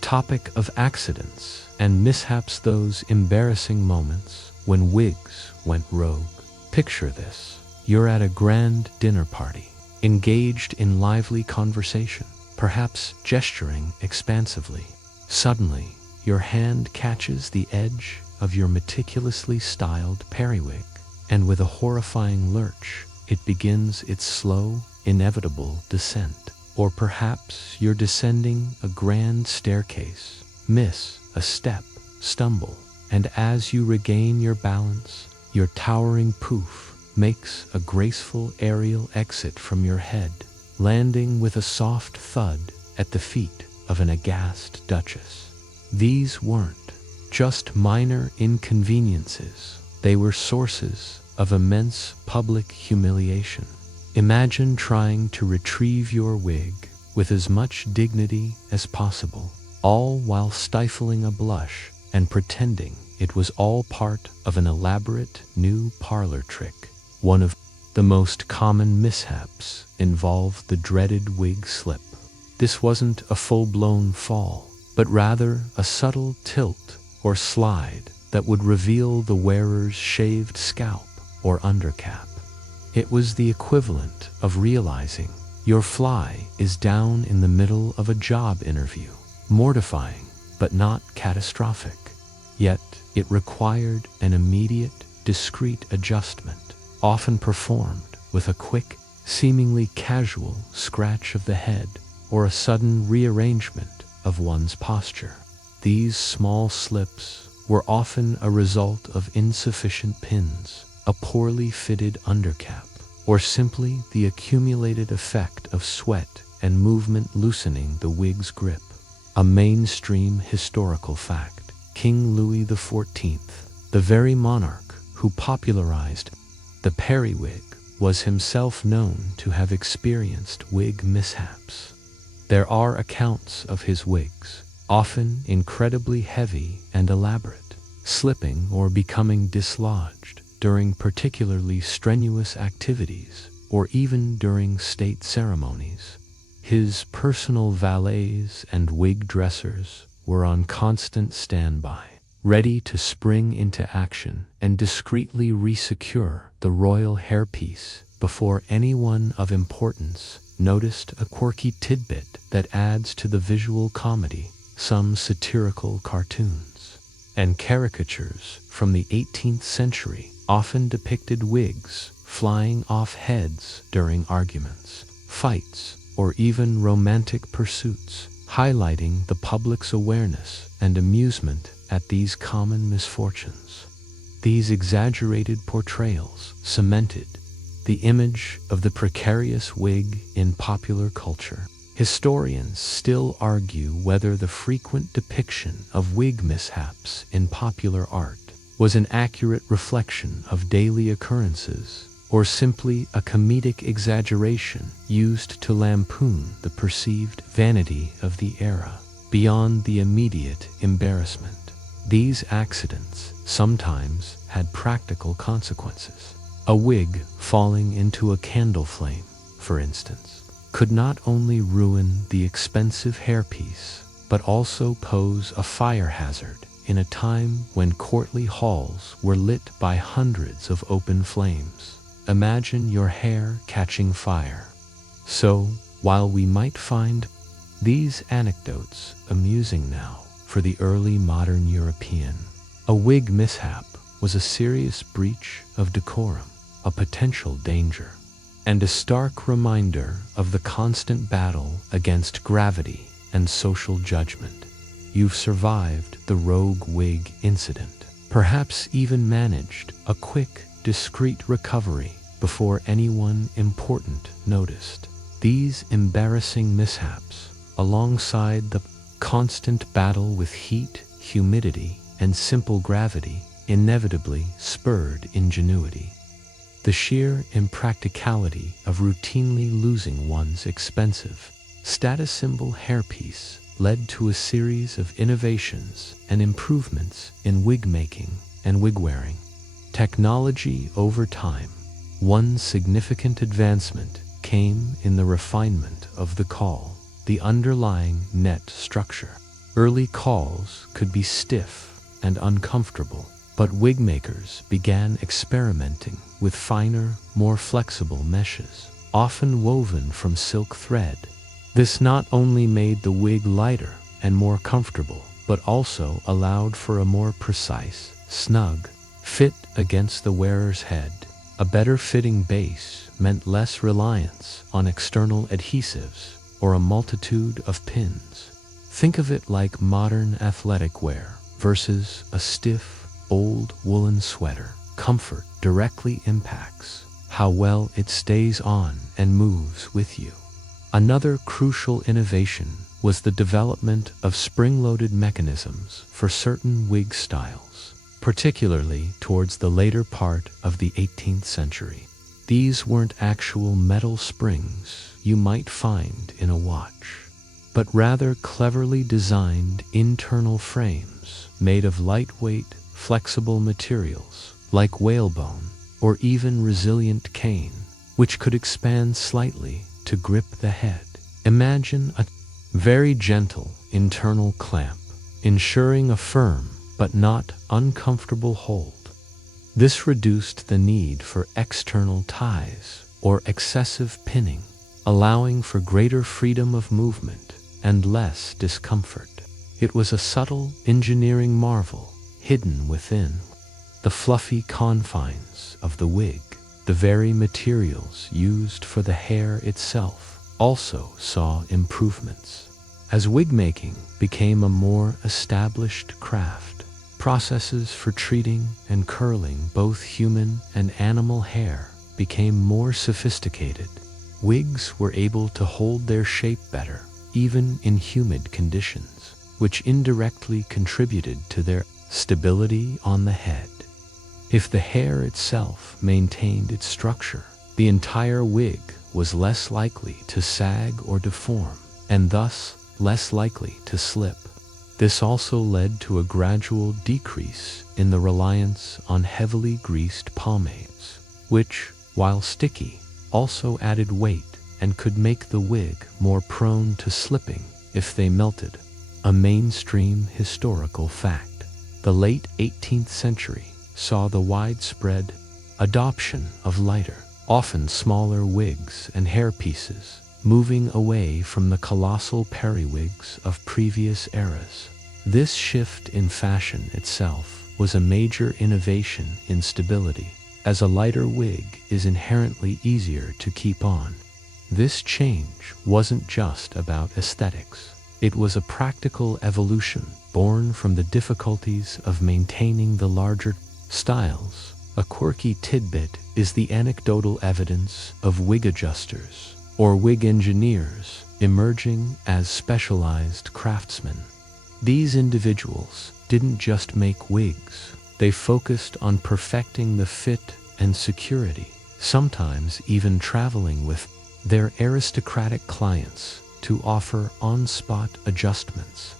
topic of accidents and mishaps, those embarrassing moments when wigs went rogue. Picture this. You're at a grand dinner party, engaged in lively conversation, perhaps gesturing expansively. Suddenly, your hand catches the edge of your meticulously styled periwig, and with a horrifying lurch, it begins its slow, inevitable descent. Or perhaps you're descending a grand staircase, miss a step, stumble, and as you regain your balance, your towering pouf makes a graceful aerial exit from your head, landing with a soft thud at the feet of an aghast duchess. These weren't just minor inconveniences, they were sources of immense public humiliation. Imagine trying to retrieve your wig with as much dignity as possible, all while stifling a blush and pretending it was all part of an elaborate new parlor trick. One of the most common mishaps involved the dreaded wig slip. This wasn't a full-blown fall, but rather a subtle tilt or slide that would reveal the wearer's shaved scalp or undercap. It was the equivalent of realizing your fly is down in the middle of a job interview. Mortifying, but not catastrophic. Yet, it required an immediate, discreet adjustment, often performed with a quick, seemingly casual scratch of the head or a sudden rearrangement of one's posture. These small slips were often a result of insufficient pins, a poorly fitted undercap, or simply the accumulated effect of sweat and movement loosening the wig's grip. A mainstream historical fact: King Louis XIV, the very monarch who popularized the periwig, was himself known to have experienced wig mishaps. There are accounts of his wigs, often incredibly heavy and elaborate, slipping or becoming dislodged during particularly strenuous activities or even during state ceremonies. His personal valets and wig dressers were on constant standby, ready to spring into action and discreetly resecure the royal hairpiece before anyone of importance noticed a quirky tidbit that adds to the visual comedy. Some satirical cartoons and caricatures from the 18th century often depicted wigs flying off heads during arguments, fights, or even romantic pursuits, highlighting the public's awareness and amusement at these common misfortunes. These exaggerated portrayals cemented the image of the precarious wig in popular culture. Historians still argue whether the frequent depiction of wig mishaps in popular art was an accurate reflection of daily occurrences or simply a comedic exaggeration used to lampoon the perceived vanity of the era. Beyond the immediate embarrassment, these accidents sometimes had practical consequences. A wig falling into a candle flame, for instance, could not only ruin the expensive hairpiece, but also pose a fire hazard in a time when courtly halls were lit by hundreds of open flames. Imagine your hair catching fire. So, while we might find these anecdotes amusing now, for the early modern European, a wig mishap was a serious breach of decorum, a potential danger, and a stark reminder of the constant battle against gravity and social judgment. You've survived the rogue wig incident, perhaps even managed a quick, discreet recovery before anyone important noticed. These embarrassing mishaps, alongside the constant battle with heat, humidity, and simple gravity, inevitably spurred ingenuity. The sheer impracticality of routinely losing one's expensive, status symbol hairpiece led to a series of innovations and improvements in wig making and wig wearing. Technology over time. One significant advancement came in the refinement of the caul, the underlying net structure. Early cauls could be stiff and uncomfortable, but wig makers began experimenting with finer, more flexible meshes, often woven from silk thread. This not only made the wig lighter and more comfortable, but also allowed for a more precise, snug fit against the wearer's head. A better fitting base meant less reliance on external adhesives or a multitude of pins. Think of it like modern athletic wear versus a stiff, old woolen sweater. Comfort directly impacts how well it stays on and moves with you. Another crucial innovation was the development of spring-loaded mechanisms for certain wig styles, particularly towards the later part of the 18th century. These weren't actual metal springs you might find in a watch, but rather cleverly designed internal frames made of lightweight, flexible materials like whalebone or even resilient cane, which could expand slightly to grip the head. Imagine a very gentle internal clamp, ensuring a firm but not uncomfortable hold. This reduced the need for external ties or excessive pinning, allowing for greater freedom of movement and less discomfort. It was a subtle engineering marvel hidden within the fluffy confines of the wig. The very materials used for the hair itself also saw improvements. As wig making became a more established craft, Processes for treating and curling both human and animal hair became more sophisticated. Wigs were able to hold their shape better, even in humid conditions, which indirectly contributed to their stability on the head. If the hair itself maintained its structure, the entire wig was less likely to sag or deform, and thus less likely to slip. This also led to a gradual decrease in the reliance on heavily greased pomades, which, while sticky, also added weight and could make the wig more prone to slipping if they melted. A mainstream historical fact: the late 18th century saw the widespread adoption of lighter, often smaller wigs and hairpieces, moving away from the colossal periwigs of previous eras. This shift in fashion itself was a major innovation in stability, as a lighter wig is inherently easier to keep on. This change wasn't just about aesthetics. It was a practical evolution born from the difficulties of maintaining the larger styles. A quirky tidbit is the anecdotal evidence of wig adjusters, or wig engineers, emerging as specialized craftsmen. These individuals didn't just make wigs, they focused on perfecting the fit and security, sometimes even traveling with their aristocratic clients to offer on-spot adjustments.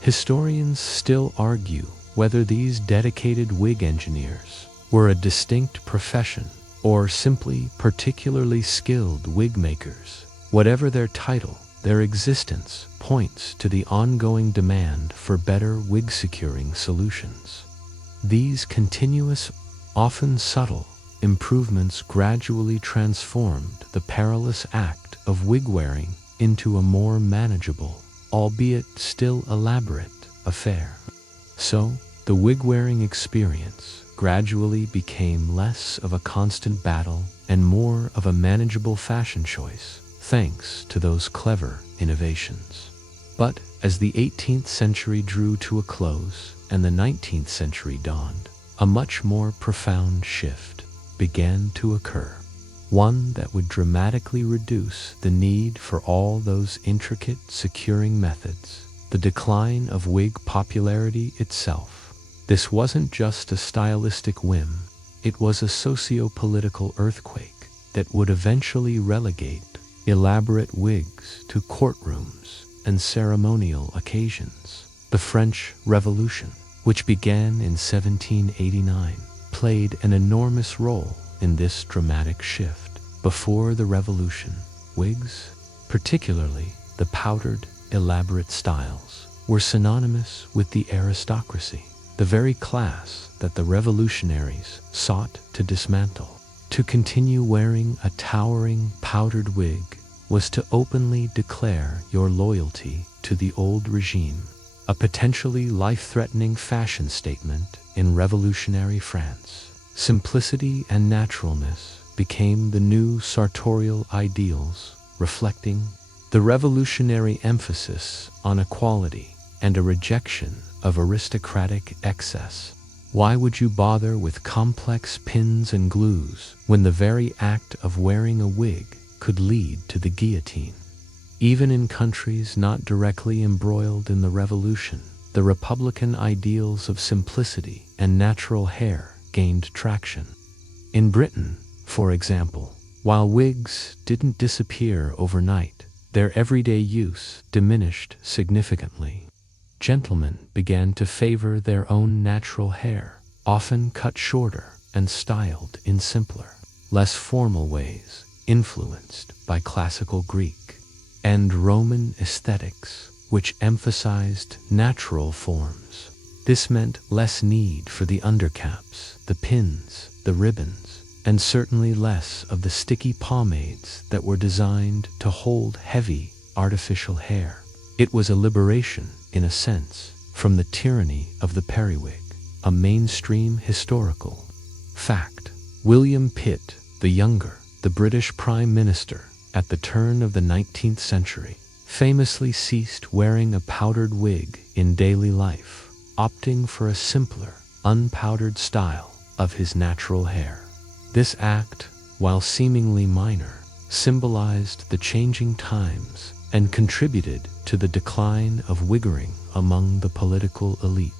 Historians still argue whether these dedicated wig engineers were a distinct profession or simply particularly skilled wig makers. Whatever their title, their existence points to the ongoing demand for better wig securing solutions. These continuous, often subtle, improvements gradually transformed the perilous act of wig wearing into a more manageable, albeit still elaborate, affair. So, the wig-wearing experience gradually became less of a constant battle and more of a manageable fashion choice, thanks to those clever innovations. But as the 18th century drew to a close and the 19th century dawned, a much more profound shift began to occur. One that would dramatically reduce the need for all those intricate securing methods, the decline of wig popularity itself. This wasn't just a stylistic whim, it was a socio-political earthquake that would eventually relegate elaborate wigs to courtrooms and ceremonial occasions. The French Revolution, which began in 1789, played an enormous role in this dramatic shift. Before the revolution, wigs, particularly the powdered, elaborate styles, were synonymous with the aristocracy, the very class that the revolutionaries sought to dismantle. To continue wearing a towering, powdered wig was to openly declare your loyalty to the old regime, a potentially life-threatening fashion statement in revolutionary France. Simplicity and naturalness became the new sartorial ideals, reflecting the revolutionary emphasis on equality and a rejection of aristocratic excess. Why would you bother with complex pins and glues when the very act of wearing a wig could lead to the guillotine? Even in countries not directly embroiled in the revolution, the republican ideals of simplicity and natural hair gained traction. In Britain, for example, while wigs didn't disappear overnight, their everyday use diminished significantly. Gentlemen began to favor their own natural hair, often cut shorter and styled in simpler, less formal ways, influenced by classical Greek and Roman aesthetics, which emphasized natural forms. This meant less need for the undercaps, the pins, the ribbons, and certainly less of the sticky pomades that were designed to hold heavy, artificial hair. It was a liberation, in a sense, from the tyranny of the periwig, a mainstream historical fact. William Pitt the Younger, the British Prime Minister at the turn of the 19th century, famously ceased wearing a powdered wig in daily life. opting for a simpler, unpowdered style of his natural hair. This act, while seemingly minor, symbolized the changing times and contributed to the decline of wiggering among the political elite.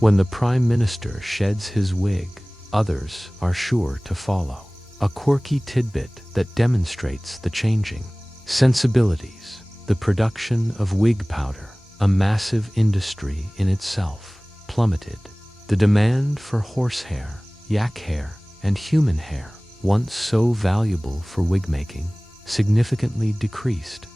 When the Prime Minister sheds his wig, others are sure to follow. A quirky tidbit that demonstrates the changing sensibilities. The production of wig powder, a massive industry in itself, plummeted. The demand for horsehair, yak hair, and human hair, once so valuable for wig making, significantly decreased.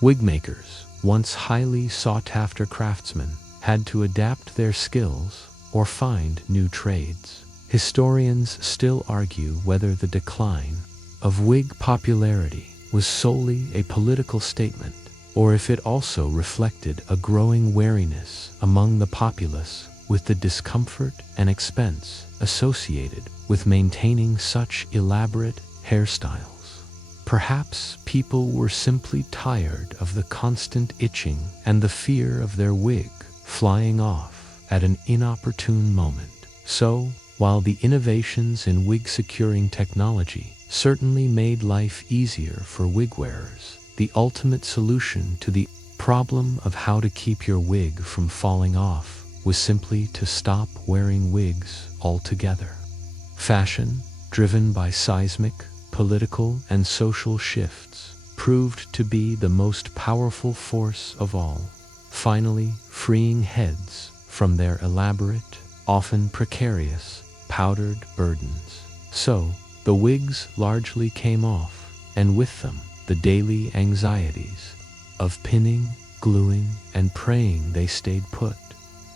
Wig makers, once highly sought-after craftsmen, had to adapt their skills or find new trades. Historians still argue whether the decline of wig popularity was solely a political statement, or if it also reflected a growing wariness among the populace with the discomfort and expense associated with maintaining such elaborate hairstyles. Perhaps people were simply tired of the constant itching and the fear of their wig flying off at an inopportune moment. So, while the innovations in wig-securing technology certainly made life easier for wig wearers, the ultimate solution to the problem of how to keep your wig from falling off was simply to stop wearing wigs altogether. Fashion, driven by seismic, political, and social shifts, proved to be the most powerful force of all, finally freeing heads from their elaborate, often precarious, powdered burdens. So, the wigs largely came off, and with them, the daily anxieties of pinning, gluing, and praying they stayed put.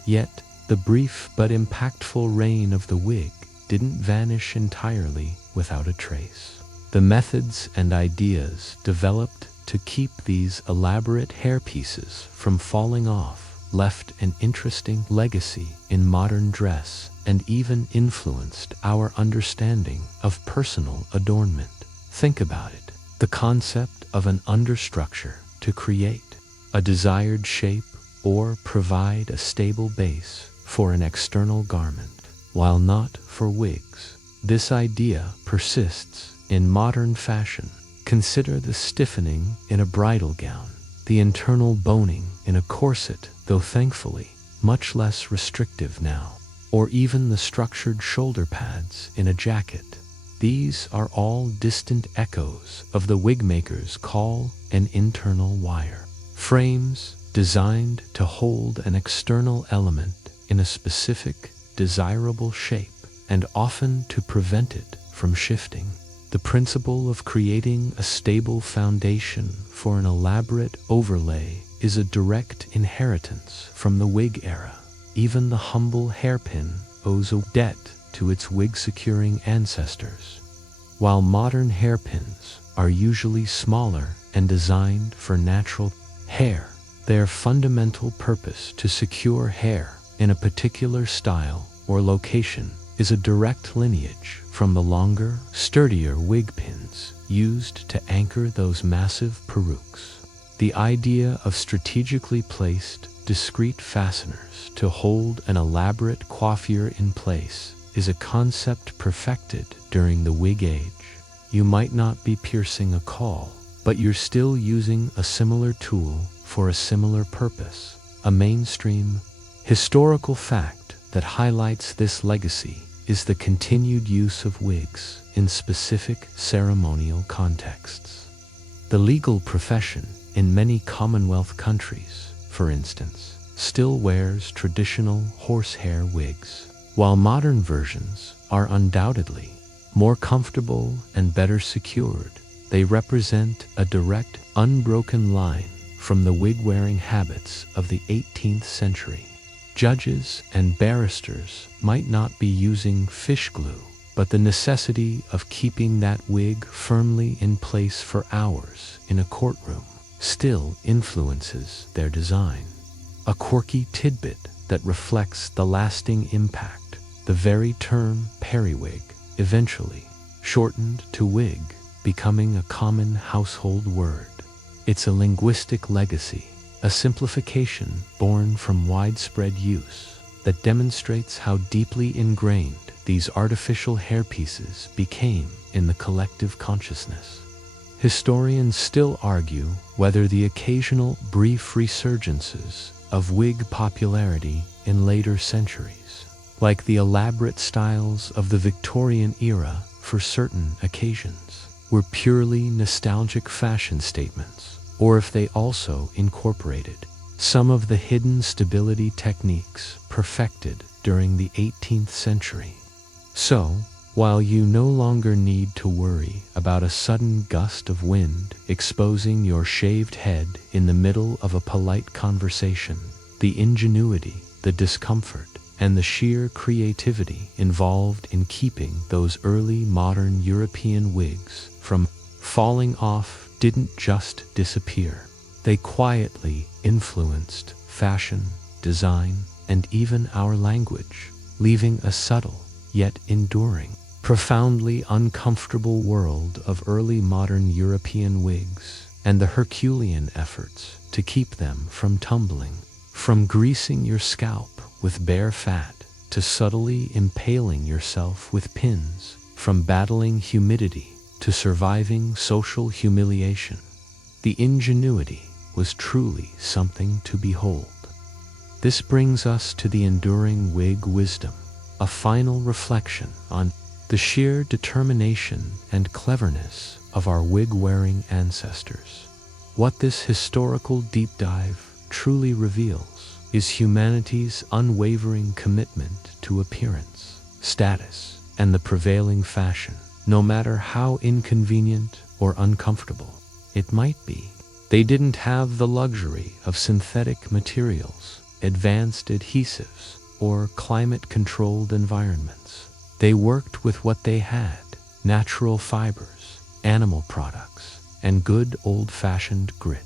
Yet, the brief but impactful reign of the wig didn't vanish entirely without a trace. The methods and ideas developed to keep these elaborate hairpieces from falling off left an interesting legacy in modern dress and even influenced our understanding of personal adornment. Think about it. The concept of an understructure to create a desired shape or provide a stable base for an external garment. While not for wigs, this idea persists in modern fashion. Consider the stiffening in a bridal gown, the internal boning in a corset, though thankfully much less restrictive now, or even the structured shoulder pads in a jacket. These are all distant echoes of the wig maker's call an internal wire. Frames designed to hold an external element in a specific, desirable shape, and often to prevent it from shifting. The principle of creating a stable foundation for an elaborate overlay is a direct inheritance from the wig era. Even the humble hairpin owes a debt to its wig-securing ancestors. While modern hairpins are usually smaller and designed for natural hair, their fundamental purpose to secure hair in a particular style or location is a direct lineage from the longer, sturdier wig pins used to anchor those massive perukes. The idea of strategically placed, discrete fasteners to hold an elaborate coiffure in place is a concept perfected during the wig age. You might not be piercing a caul, but you're still using a similar tool for a similar purpose. A mainstream historical fact that highlights this legacy is the continued use of wigs in specific ceremonial contexts. The legal profession in many Commonwealth countries, for instance, still wears traditional horsehair wigs. While modern versions are undoubtedly more comfortable and better secured, they represent a direct, unbroken line from the wig-wearing habits of the 18th century. Judges and barristers might not be using fish glue, but the necessity of keeping that wig firmly in place for hours in a courtroom still influences their design. A quirky tidbit that reflects the lasting impact: the very term periwig eventually shortened to wig, becoming a common household word. It's a linguistic legacy, a simplification born from widespread use. that demonstrates how deeply ingrained these artificial hairpieces became in the collective consciousness. Historians still argue whether the occasional brief resurgences of wig popularity in later centuries, like the elaborate styles of the Victorian era for certain occasions, were purely nostalgic fashion statements, or if they also incorporated some of the hidden stability techniques perfected during the 18th century. So, while you no longer need to worry about a sudden gust of wind exposing your shaved head in the middle of a polite conversation, the ingenuity, the discomfort, and the sheer creativity involved in keeping those early modern European wigs from falling off didn't just disappear. They quietly influenced fashion, design, and even our language, leaving a subtle, yet enduring, profoundly uncomfortable world of early modern European wigs and the Herculean efforts to keep them from tumbling. From greasing your scalp with bare fat to subtly impaling yourself with pins, from battling humidity to surviving social humiliation, the ingenuity was truly something to behold. This brings us to the enduring wig wisdom, a final reflection on the sheer determination and cleverness of our wig-wearing ancestors. What this historical deep dive truly reveals is humanity's unwavering commitment to appearance, status, and the prevailing fashion, no matter how inconvenient or uncomfortable it might be. They didn't have the luxury of synthetic materials, advanced adhesives, or climate-controlled environments. They worked with what they had: natural fibers, animal products, and good old-fashioned grit.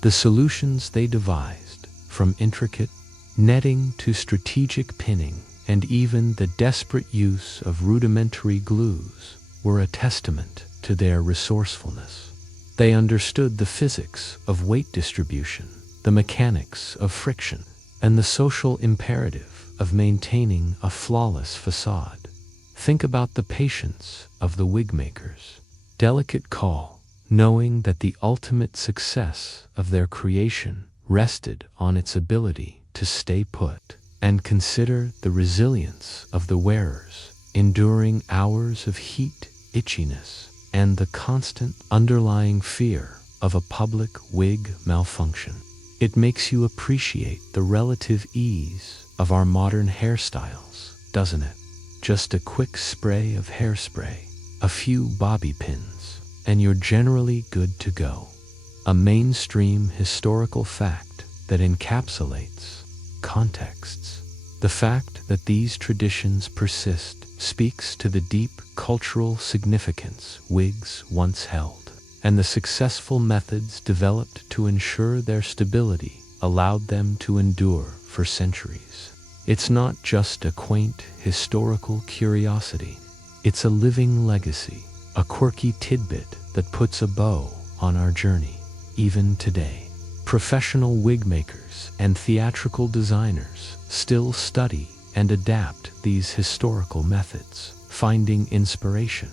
The solutions they devised, from intricate netting to strategic pinning and even the desperate use of rudimentary glues, were a testament to their resourcefulness. They understood the physics of weight distribution, the mechanics of friction, and the social imperative of maintaining a flawless facade. Think about the patience of the wig makers. Delicate call, knowing that the ultimate success of their creation rested on its ability to stay put. And consider the resilience of the wearers, enduring hours of heat, itchiness, and the constant underlying fear of a public wig malfunction. It makes you appreciate the relative ease of our modern hairstyles, doesn't it? Just a quick spray of hairspray, a few bobby pins, and you're generally good to go. A mainstream historical fact that encapsulates contexts. The fact that these traditions persist speaks to the deep cultural significance wigs once held, and the successful methods developed to ensure their stability allowed them to endure for centuries. It's not just a quaint historical curiosity. It's a living legacy, a quirky tidbit that puts a bow on our journey. Even today, professional wig makers and theatrical designers still study and adapt these historical methods, finding inspiration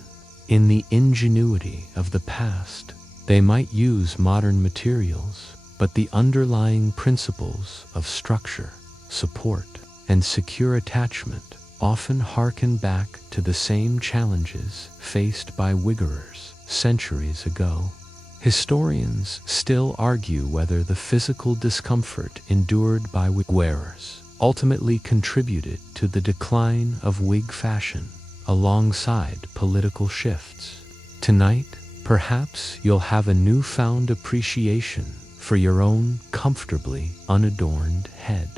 in the ingenuity of the past. They might use modern materials, but the underlying principles of structure, support, and secure attachment often harken back to the same challenges faced by wiggerers centuries ago. Historians still argue whether the physical discomfort endured by wig wearers ultimately contributed to the decline of wig fashion alongside political shifts. Tonight, perhaps you'll have a newfound appreciation for your own comfortably unadorned head.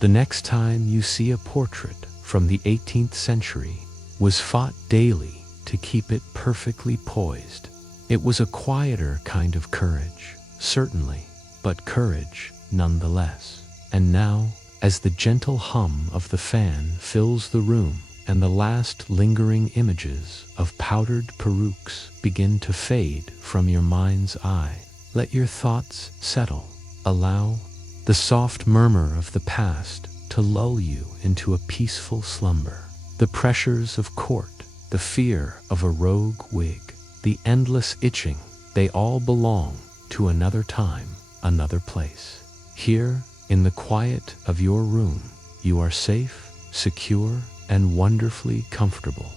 The next time you see a portrait from the 18th century was fought daily to keep it perfectly poised. It was a quieter kind of courage, certainly, but courage nonetheless. And now, as the gentle hum of the fan fills the room and the last lingering images of powdered perukes begin to fade from your mind's eye, let your thoughts settle. Allow the soft murmur of the past to to lull you into a peaceful slumber. The pressures of court, the fear of a rogue wig, the endless itching, they all belong to another time, another place. Here, in the quiet of your room, you are safe, secure, and wonderfully comfortable.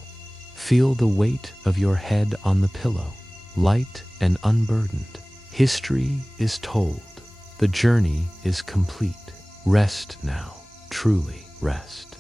Feel the weight of your head on the pillow, light and unburdened. History is told. The journey is complete. Rest now, truly rest.